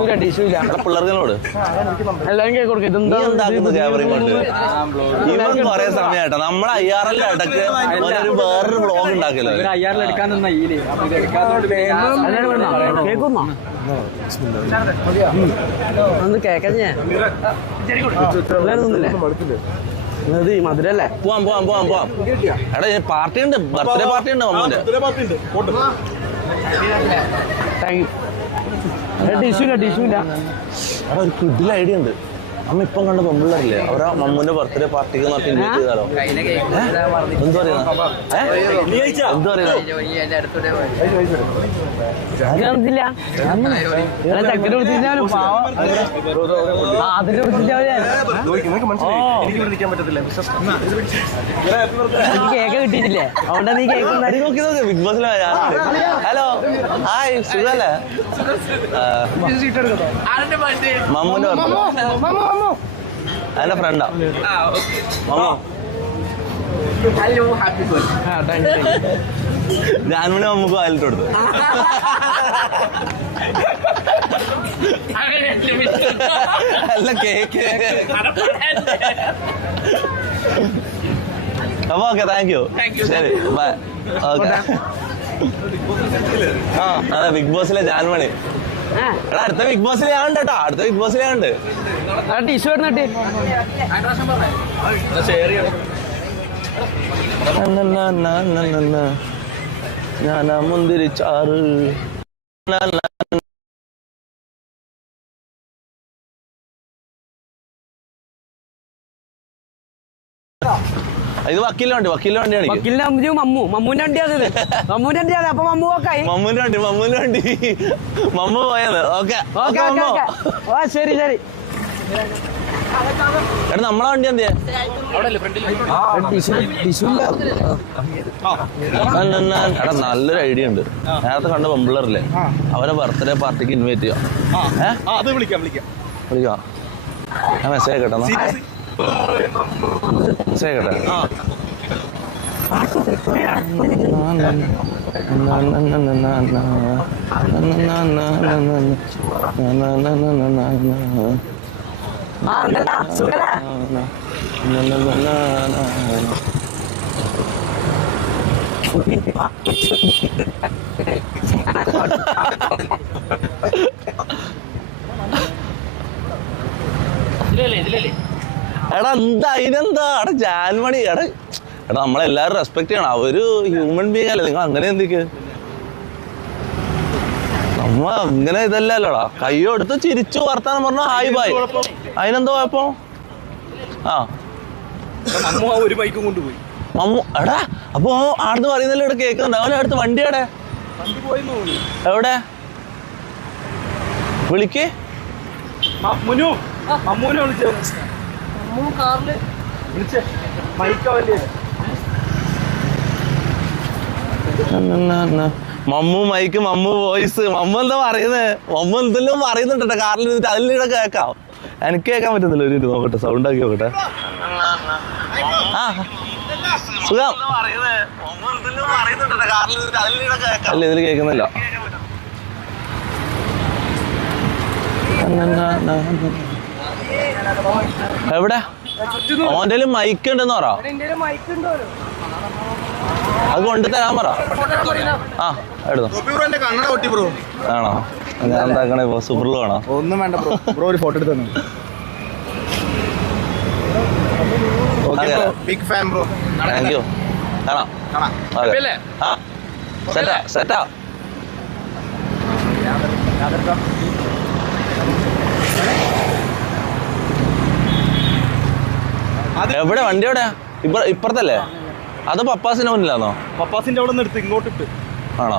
പിള്ളേർക്കോട് എല്ലാരും കേക്ക് കൊടുക്കും. നീ ഇതെന്താ എന്താക്കുന്നത് ക്യാമറയും കൊണ്ട് ഇവൻ കൊറേ സമയമായിട്ടോ നമ്മളെ IRL ഇടക്ക് ഒരു വേറൊരു വ്ളോഗ് ഉണ്ടാക്കിയല്ലോ കേക്കുന്നോ ഒന്ന് കേക്കാൻ ഞാൻ ഇത് മധുരല്ലേ? പോവാം എടാ പാർട്ടി ഉണ്ട് ബർത്ത്ഡേ പാർട്ടി ഉണ്ട് അമ്മന്റെ താങ്ക് യു. ടിഷ്യൂല്ല എടാ ഒരു കിഡിൽ ഐഡിയ ഉണ്ട് അമ്മ ഇപ്പം കണ്ട പെമ്പിള്ളേരില്ലേ അവരാ മമ്മൂന്റെ ബർത്ത്ഡേ പാർട്ടിക്ക് നോക്കി ഇൻവൈറ്റ് ചെയ്താലോ എന്ത് പറയുന്നത് കേക്ക് കിട്ടിയിട്ടില്ലേ? അതുകൊണ്ടാ നീ കേക്ക് നോക്കി ബിഗ് ബോസിലെ ഹലോ ഹായ് സുഖല്ലേ മമ്മൂന്റെ ബർത്ത്ഡേ അതിന്റെ ഫ്രണ്ടാ മമ്മോ ജാൻമണി മമ്മക്ക് വാലിട്ട് കൊടുത്തു അല്ല കേക്ക് അപ്പൊ ഓക്കെ താങ്ക് യു ശരി ബൈ ഓക്കെ അതെ ബിഗ് ബോസിലെ ജാൻമണി എടാ അടുത്ത ബിഗ് ബോസിലെ ഉണ്ട് കേട്ടോ അടുത്ത ബിഗ് ബോസിലെ ഉണ്ട് ടിഷ്യൂ ഇടുന്നിട്ട് ഞാനാ മുന്തിരിച്ചാറ് ഇത് വക്കീലിന്റെ വണ്ടിയാണ് വക്കീലിന്റെ മമ്മൂന്റെ വണ്ടിയാണ് മമ്മൂന്റെ വണ്ടിയാണ്. അപ്പൊ മമ്മൂ ഓക്കായി മമ്മൂന്റെ വണ്ടി മമ്മൂ പോയത് ഓക്കെ ശരി ശരി. എടാ നമ്മളെ വണ്ടി എന്തിയാ എടാ നല്ലൊരു ഐഡിയ ഉണ്ട് നേരത്തെ കണ്ട പെമ്പിള്ളേരില്ലേ അവരെ ബർത്ത്ഡേ പാർട്ടിക്ക് ഇൻവൈറ്റ് ചെയ്യാം വിളിക്കാം ഞാൻ മെസ്സേജ് കേട്ടോ മെസ്സേജ് കേട്ടെ എടാ എന്താ അതിനെന്താ എടാ ജാൻമണി എടാ നമ്മളെല്ലാരും റെസ്പെക്ട് ചെയ്യണം അവര് ഹ്യൂമൻ ബീങ് അല്ലേ നിങ്ങൾ അങ്ങനെ എന്തൊക്കെ നമ്മ ഇങ്ങനെ ഇതല്ലല്ലോടാ കയ്യോ എടുത്ത് ചിരിച്ചു വർത്താനം പറഞ്ഞ ഹായ് ബായ് അതിനെന്തോ കുഴപ്പോ ഒരു ബൈക്കും കൊണ്ടുപോയി മമ്മു എടാ അപ്പൊ ആടുന്ന് പറയുന്നല്ലോ ഇവിടെ കേൾക്കുന്നുണ്ട് അവനെ അടുത്ത് വണ്ടി എവിടെ വിളിക്ക് മമ്മു മൈക്ക് മമ്മു വോയിസ് മമ്മു എന്താ പറയുന്നത് മമ്മു എന്തെല്ലാം പറയുന്നുണ്ടോ കാറിൽ ഇരുന്നിട്ട് അതിലൂടെ കേൾക്കാം എനിക്ക് കേൾക്കാൻ പറ്റുന്നില്ല ഒരു നോക്കട്ടെ സൗണ്ട് ആക്കി നോക്കട്ടെ ആ സുഖം അല്ല ഇതിൽ കേൾക്കുന്നില്ല എവിടെ ഓൻ്റെ മൈക്ക് ഉണ്ടെന്ന് പറ അത് കൊണ്ടുതരാൻ പറ ആ എടുത്തോ ആണോ ഞാൻ എന്താക്കണേ സൂപ്പറിൽ വേണോ ഒന്നും വേണ്ട ബ്രോ ഒരു ഫോട്ടോ എടുത്തു big fan bro thank you കാണാം ആ സെറ്റാ എവിടെ വണ്ടി എവിടെയാ ഇപ്പുറത്തല്ലേ അത് പപ്പാസിന്റെ മുന്നിലാണോ പപ്പാസിന്റെ അവിടെ നിന്ന് എടുത്ത് ഇങ്ങോട്ട് ഇട്ട് ആണോ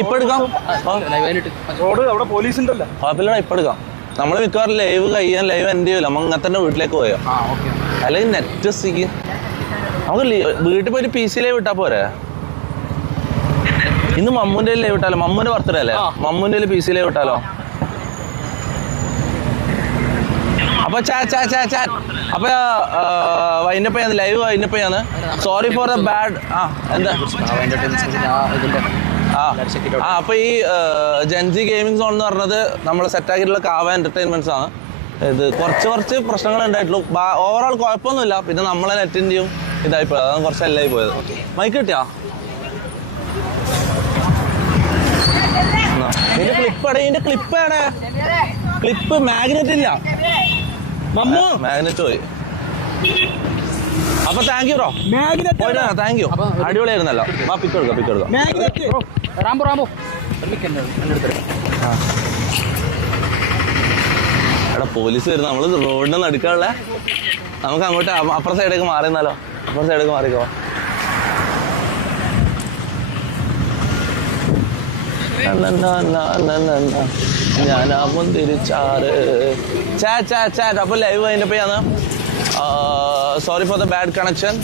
ഇപ്പൊ എടുക്കാം അവിടെ പോലീസ് ഉണ്ടല്ലോ കുഴപ്പമില്ല ഇപ്പൊ എടുക്കാം നമ്മള് മിക്കവാറും ലൈവ് കഴിയാൻ ലൈവ് എൻഡ് ചെയ്യൂല നമ്മ അങ്ങനെ തന്നെ വീട്ടിലേക്ക് പോയോ അല്ലെങ്കിൽ നെറ്റ് സിക്ക് നമുക്ക് വീട്ടിൽ പോയിട്ട് PC ലൈവ് ഇട്ടാ പോരെ ഇന്ന് മമ്മൂന്റെ ലൈവ് ഇട്ടാലോ മമ്മൂന്റെ ബർത്ത്ഡേ അല്ലേ മമ്മൂന്റെ PC ലൈവ് ഇട്ടാലോ അപ്പൊ അപ്പൊ വൈൻഡപ്പ് ലൈവ് വൈൻഡപ്പ് ചെയ്യാന്ന്. Sorry for the bad. എന്താ അപ്പൊ ഈ ജെൻസി ഗെയിമിംഗ് സോൺ എന്ന് പറഞ്ഞത് നമ്മൾ സെറ്റാക്കിയിട്ടുള്ള കാവ എന്റർടൈൻമെന്റ്സ് ആണ്. ഇത് കുറച്ച് പ്രശ്നങ്ങൾ ഉണ്ടായിട്ടുള്ളൂ. ഓവറോൾ കുഴപ്പമൊന്നുമില്ല. പിന്നെ നമ്മളെ നെറ്റിന്റെയും ഇതായിപ്പോയത്, അതാണ് കുറച്ച് എല്ലായി പോയത്. മൈക്ക് കിട്ടിയാ ക്ലിപ്പ് മാഗ്നറ്റ് ഇല്ല. മാഗ്നറ്റ് പോയി. അപ്പൊ thank you bro. Thank you, അടിപൊളിയായിരുന്നല്ലോ. പിക്ക് എടുക്കാം. എടാ പോലീസ് വരുന്നു. നമ്മള് റോഡിന്റെ നടുക്കാനുള്ള നമുക്ക് അങ്ങോട്ട് അപ്പുറ സൈഡേക്ക് മാറിയെന്നാലോ? അപ്പുറ സൈഡേക്ക് മാറിക്കോ. ഞാനാ മുന്തിരിച്ചാറ്. അപ്പൊ ലൈവ് അതിൻ്റെ ചെയ്യാന്ന്. Sorry for the bad connection.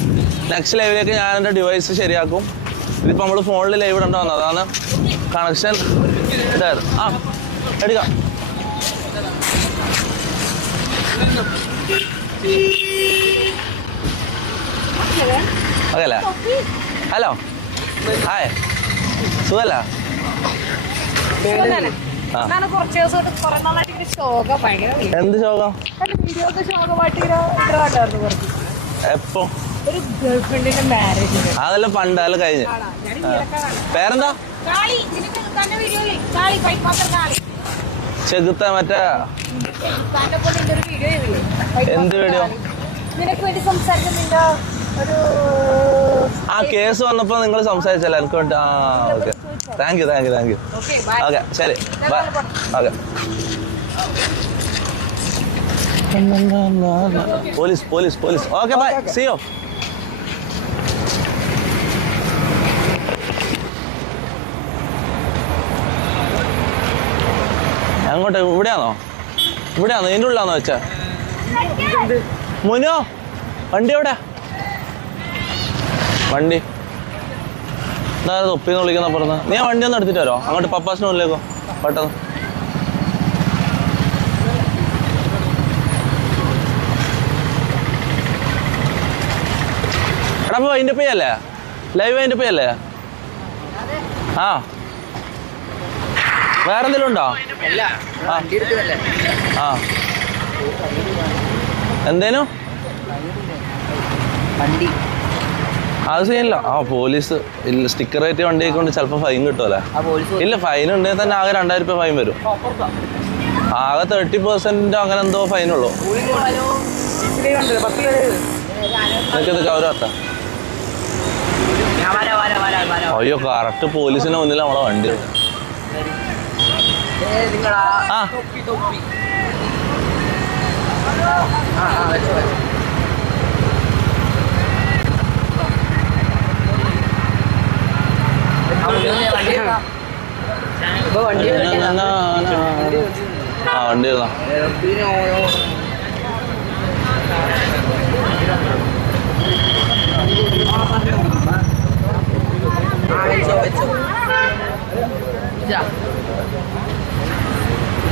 Next ലൈവിലേക്ക് ഞാൻ എൻ്റെ ഡിവൈസ് ശരിയാക്കും. ഇതിപ്പോൾ നമ്മൾ ഫോണിൽ ലൈവ് ഇടേണ്ട വന്നത്, അതാണ് കണക്ഷൻ ഇതായിരുന്നു. എടുക്കാം. ഓക്കെ അല്ലേ? ഹലോ, ഹായ്, സുഖല്ല? എന്ത് ശോകം? എപ്പോ? അതെല്ലാം പണ്ട്, അതെല്ലാം കഴിഞ്ഞ്. പേരെന്താ? ചെകുത്ത മറ്റേ എന്ത് വീഡിയോ? കേസ് വന്നപ്പോ നിങ്ങൾ സംസാരിച്ചല്ലോ എനിക്ക് വേണ്ടി. Okay, thank you. ഓക്കെ, ശരി, bye. Okay. Police. Okay, bye, see you. അങ്ങോട്ട് ഇവിടെയാണോ ഇതിൻ്റെ ഉള്ളിലാണോ വെച്ചാ? മുനോ, വണ്ടി എവിടെ? വണ്ടി തൊപ്പിന്ന് വിളിക്കുന്ന പറഞ്ഞ. നീ ആ വണ്ടി ഒന്ന് എടുത്തിട്ട് വരോ അങ്ങോട്ട് പപ്പാസിന് മുന്നിലേക്കോ പെട്ടെന്ന്. എടാ അപ്പൊ അതിൻ്റെ പേയല്ലേ ലൈവ്? അതിൻ്റെ പേയല്ലേ? വേറെന്തെങ്കിലും ഉണ്ടോ? എന്തേനു? അത് ചെയ്യില്ല. പോലീസ് ഇല്ല, സ്റ്റിക്കർ ആയിട്ട് വണ്ടിയൊക്കെ കൊണ്ട് ചിലപ്പോൾ ഫൈൻ കിട്ടുമല്ലേ? ഇല്ല, ഫൈൻ ഉണ്ടെങ്കിൽ തന്നെ ആകെ 2000 രൂപ ഫൈൻ വരും. ആകെ 30% അങ്ങനെ എന്തോ ഫൈനുള്ളൂ. നിനക്കിത് അവരത്ത. അയ്യോ, കറക്റ്റ് പോലീസിന് മുന്നിൽ നമ്മളെ വണ്ടി. വണ്ടി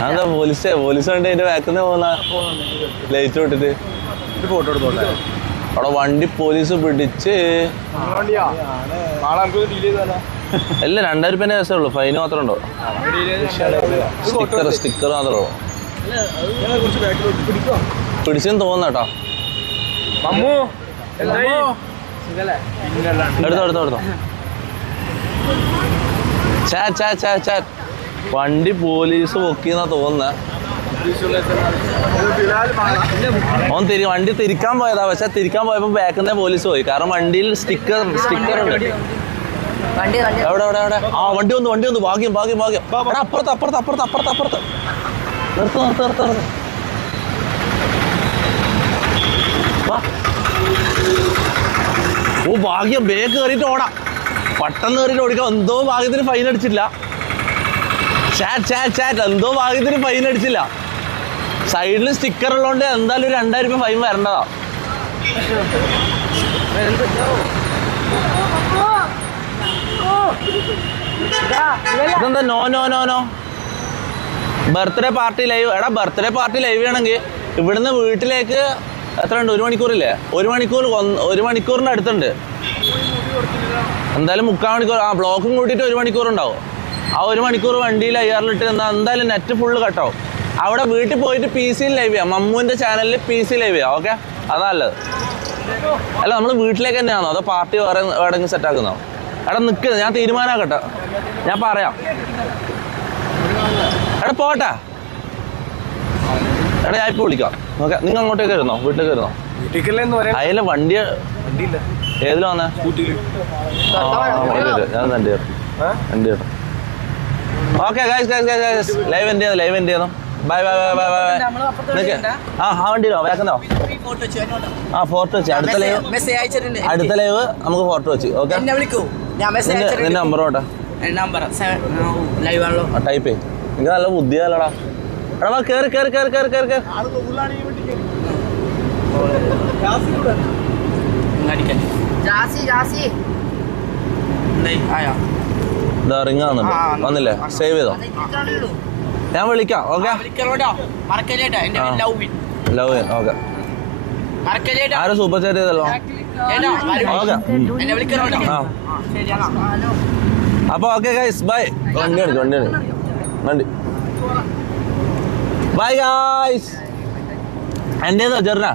അതെന്താ പോലീസ് വണ്ടി അതിന്റെ ബാക്കിൽ പോകുന്ന ലൈറ്റ് വിട്ടിട്ട് ഫോട്ടോ എടുത്തോട്ടെ. അവിടെ വണ്ടി പോലീസ് പിടിച്ച്. അല്ല, 2000 രൂപേന്റെ കേസേ ഉള്ളൂ. ഫൈന് മാത്രമേ ഉണ്ടോ? സ്റ്റിക്കർ മാത്രമേ ഉള്ളൂ. പിടിച്ചെന്ന് തോന്നുന്നു കേട്ടോ. എടുത്തോ. വണ്ടി പോലീസ് പൊക്കിന്നാ തോന്നുന്നത്. വണ്ടി തിരിക്കാൻ പോയതാ. പക്ഷെ തിരിക്കാൻ പോയപ്പോ ബാക്കിൽ നിന്ന് പോലീസ് പോയി. കാരണം വണ്ടിയിൽ സ്റ്റിക്കർ ഉണ്ട്. എവിടെ? വണ്ടി വന്നു. ഭാഗ്യം. അപ്പുറത്ത്. നിർത്ത്. ഭാഗ്യം, ബേക്ക് കയറിയിട്ട് ഓടാം. പെട്ടെന്ന് കയറിയിട്ട് ഓടിക്കാം. എന്തോ ഭാഗ്യത്തിന് ഫൈൻ അടിച്ചില്ല. എന്തോ ഭാഗ്യത്തിന് ഫൈൻ അടിച്ചില്ല. സൈഡിൽ സ്റ്റിക്കർ ഉള്ളതുകൊണ്ട് എന്തായാലും 2000 രൂപ ഫൈൻ വരേണ്ടതാ. ഇതെന്താ? നോ. Birthday party live. എടാ, ബർത്ത്ഡേ പാർട്ടി ലൈവ് ചെയ്യണമെങ്കിൽ ഇവിടുന്ന് വീട്ടിലേക്ക് എത്ര ഉണ്ട്? 1 മണിക്കൂറില്ലേ? 1 മണിക്കൂറിന്റെ അടുത്തുണ്ട്. എന്തായാലും 3/4 മണിക്കൂർ. ആ ബ്ലോക്കും കൂട്ടിയിട്ട് 1 മണിക്കൂർ ഉണ്ടാവും. ആ 1 മണിക്കൂർ വണ്ടിയിൽ IR-ലിട്ട് നിന്നാൽ എന്തായാലും നെറ്റ് ഫുള്ള് കട്ടാവും. അവിടെ വീട്ടിൽ പോയിട്ട് PC ലൈവ് ചെയ്യാം. മമ്മൂന്റെ ചാനലിൽ PC ലൈവ് ചെയ്യാം. ഓക്കെ, അതാ നല്ലത്. അല്ല, നമ്മൾ വീട്ടിലേക്ക് തന്നെയാണോ അതോ പാർട്ടി വേറെ എവിടെയെങ്കിലും സെറ്റ് ആക്കുന്നോ? എടാ നിൽക്കുന്നത്, ഞാൻ തീരുമാനമാക്കട്ടെ, ഞാൻ പറയാം. എടാ പോട്ടെ, എടാ ഞാൻ ഇപ്പോൾ വിളിക്കാം. ഓക്കെ, നിങ്ങൾ അങ്ങോട്ടേക്ക് വരുന്നോ? വീട്ടിലേക്ക് വരുന്നോ? അതിലെ വണ്ടി ഏതിലാ വന്നേ? ഞാൻ വണ്ടി കേട്ടോ. ഓക്കെ ഗൈസ്, ലൈവ് എന്ത് ചെയ്യുന്നു? ബൈ. ആ വണ്ടിയിലോ വേക്കുന്നോ? ആ ഫോർട്ട് വെച്ച് അടുത്ത ലൈവ് നമുക്ക് ഫോർട്ട് വെച്ച്. ഓക്കെ, നിന്റെ നമ്പർ കേട്ടോ, ടൈപ്പ് ചെയ്യും. എനിക്ക് നല്ല ബുദ്ധിയല്ലടാ. എടാ കേറി റിങ്ങാന്നുണ്ട്. വന്നില്ലേ? സേവ് ചെയ്തോ? ഞാൻ വിളിക്കാം. Okay, love. ഓക്കെ, ആരും സൂപ്പർ ചാറ്റ് ചെയ്തല്ലോ. ഓക്കെ, അപ്പൊ ഓക്കെ ഗൈസ്, ബൈ. വണ്ടി ബൈ ഗൈസ്. എൻ്റെ ചെറുനാ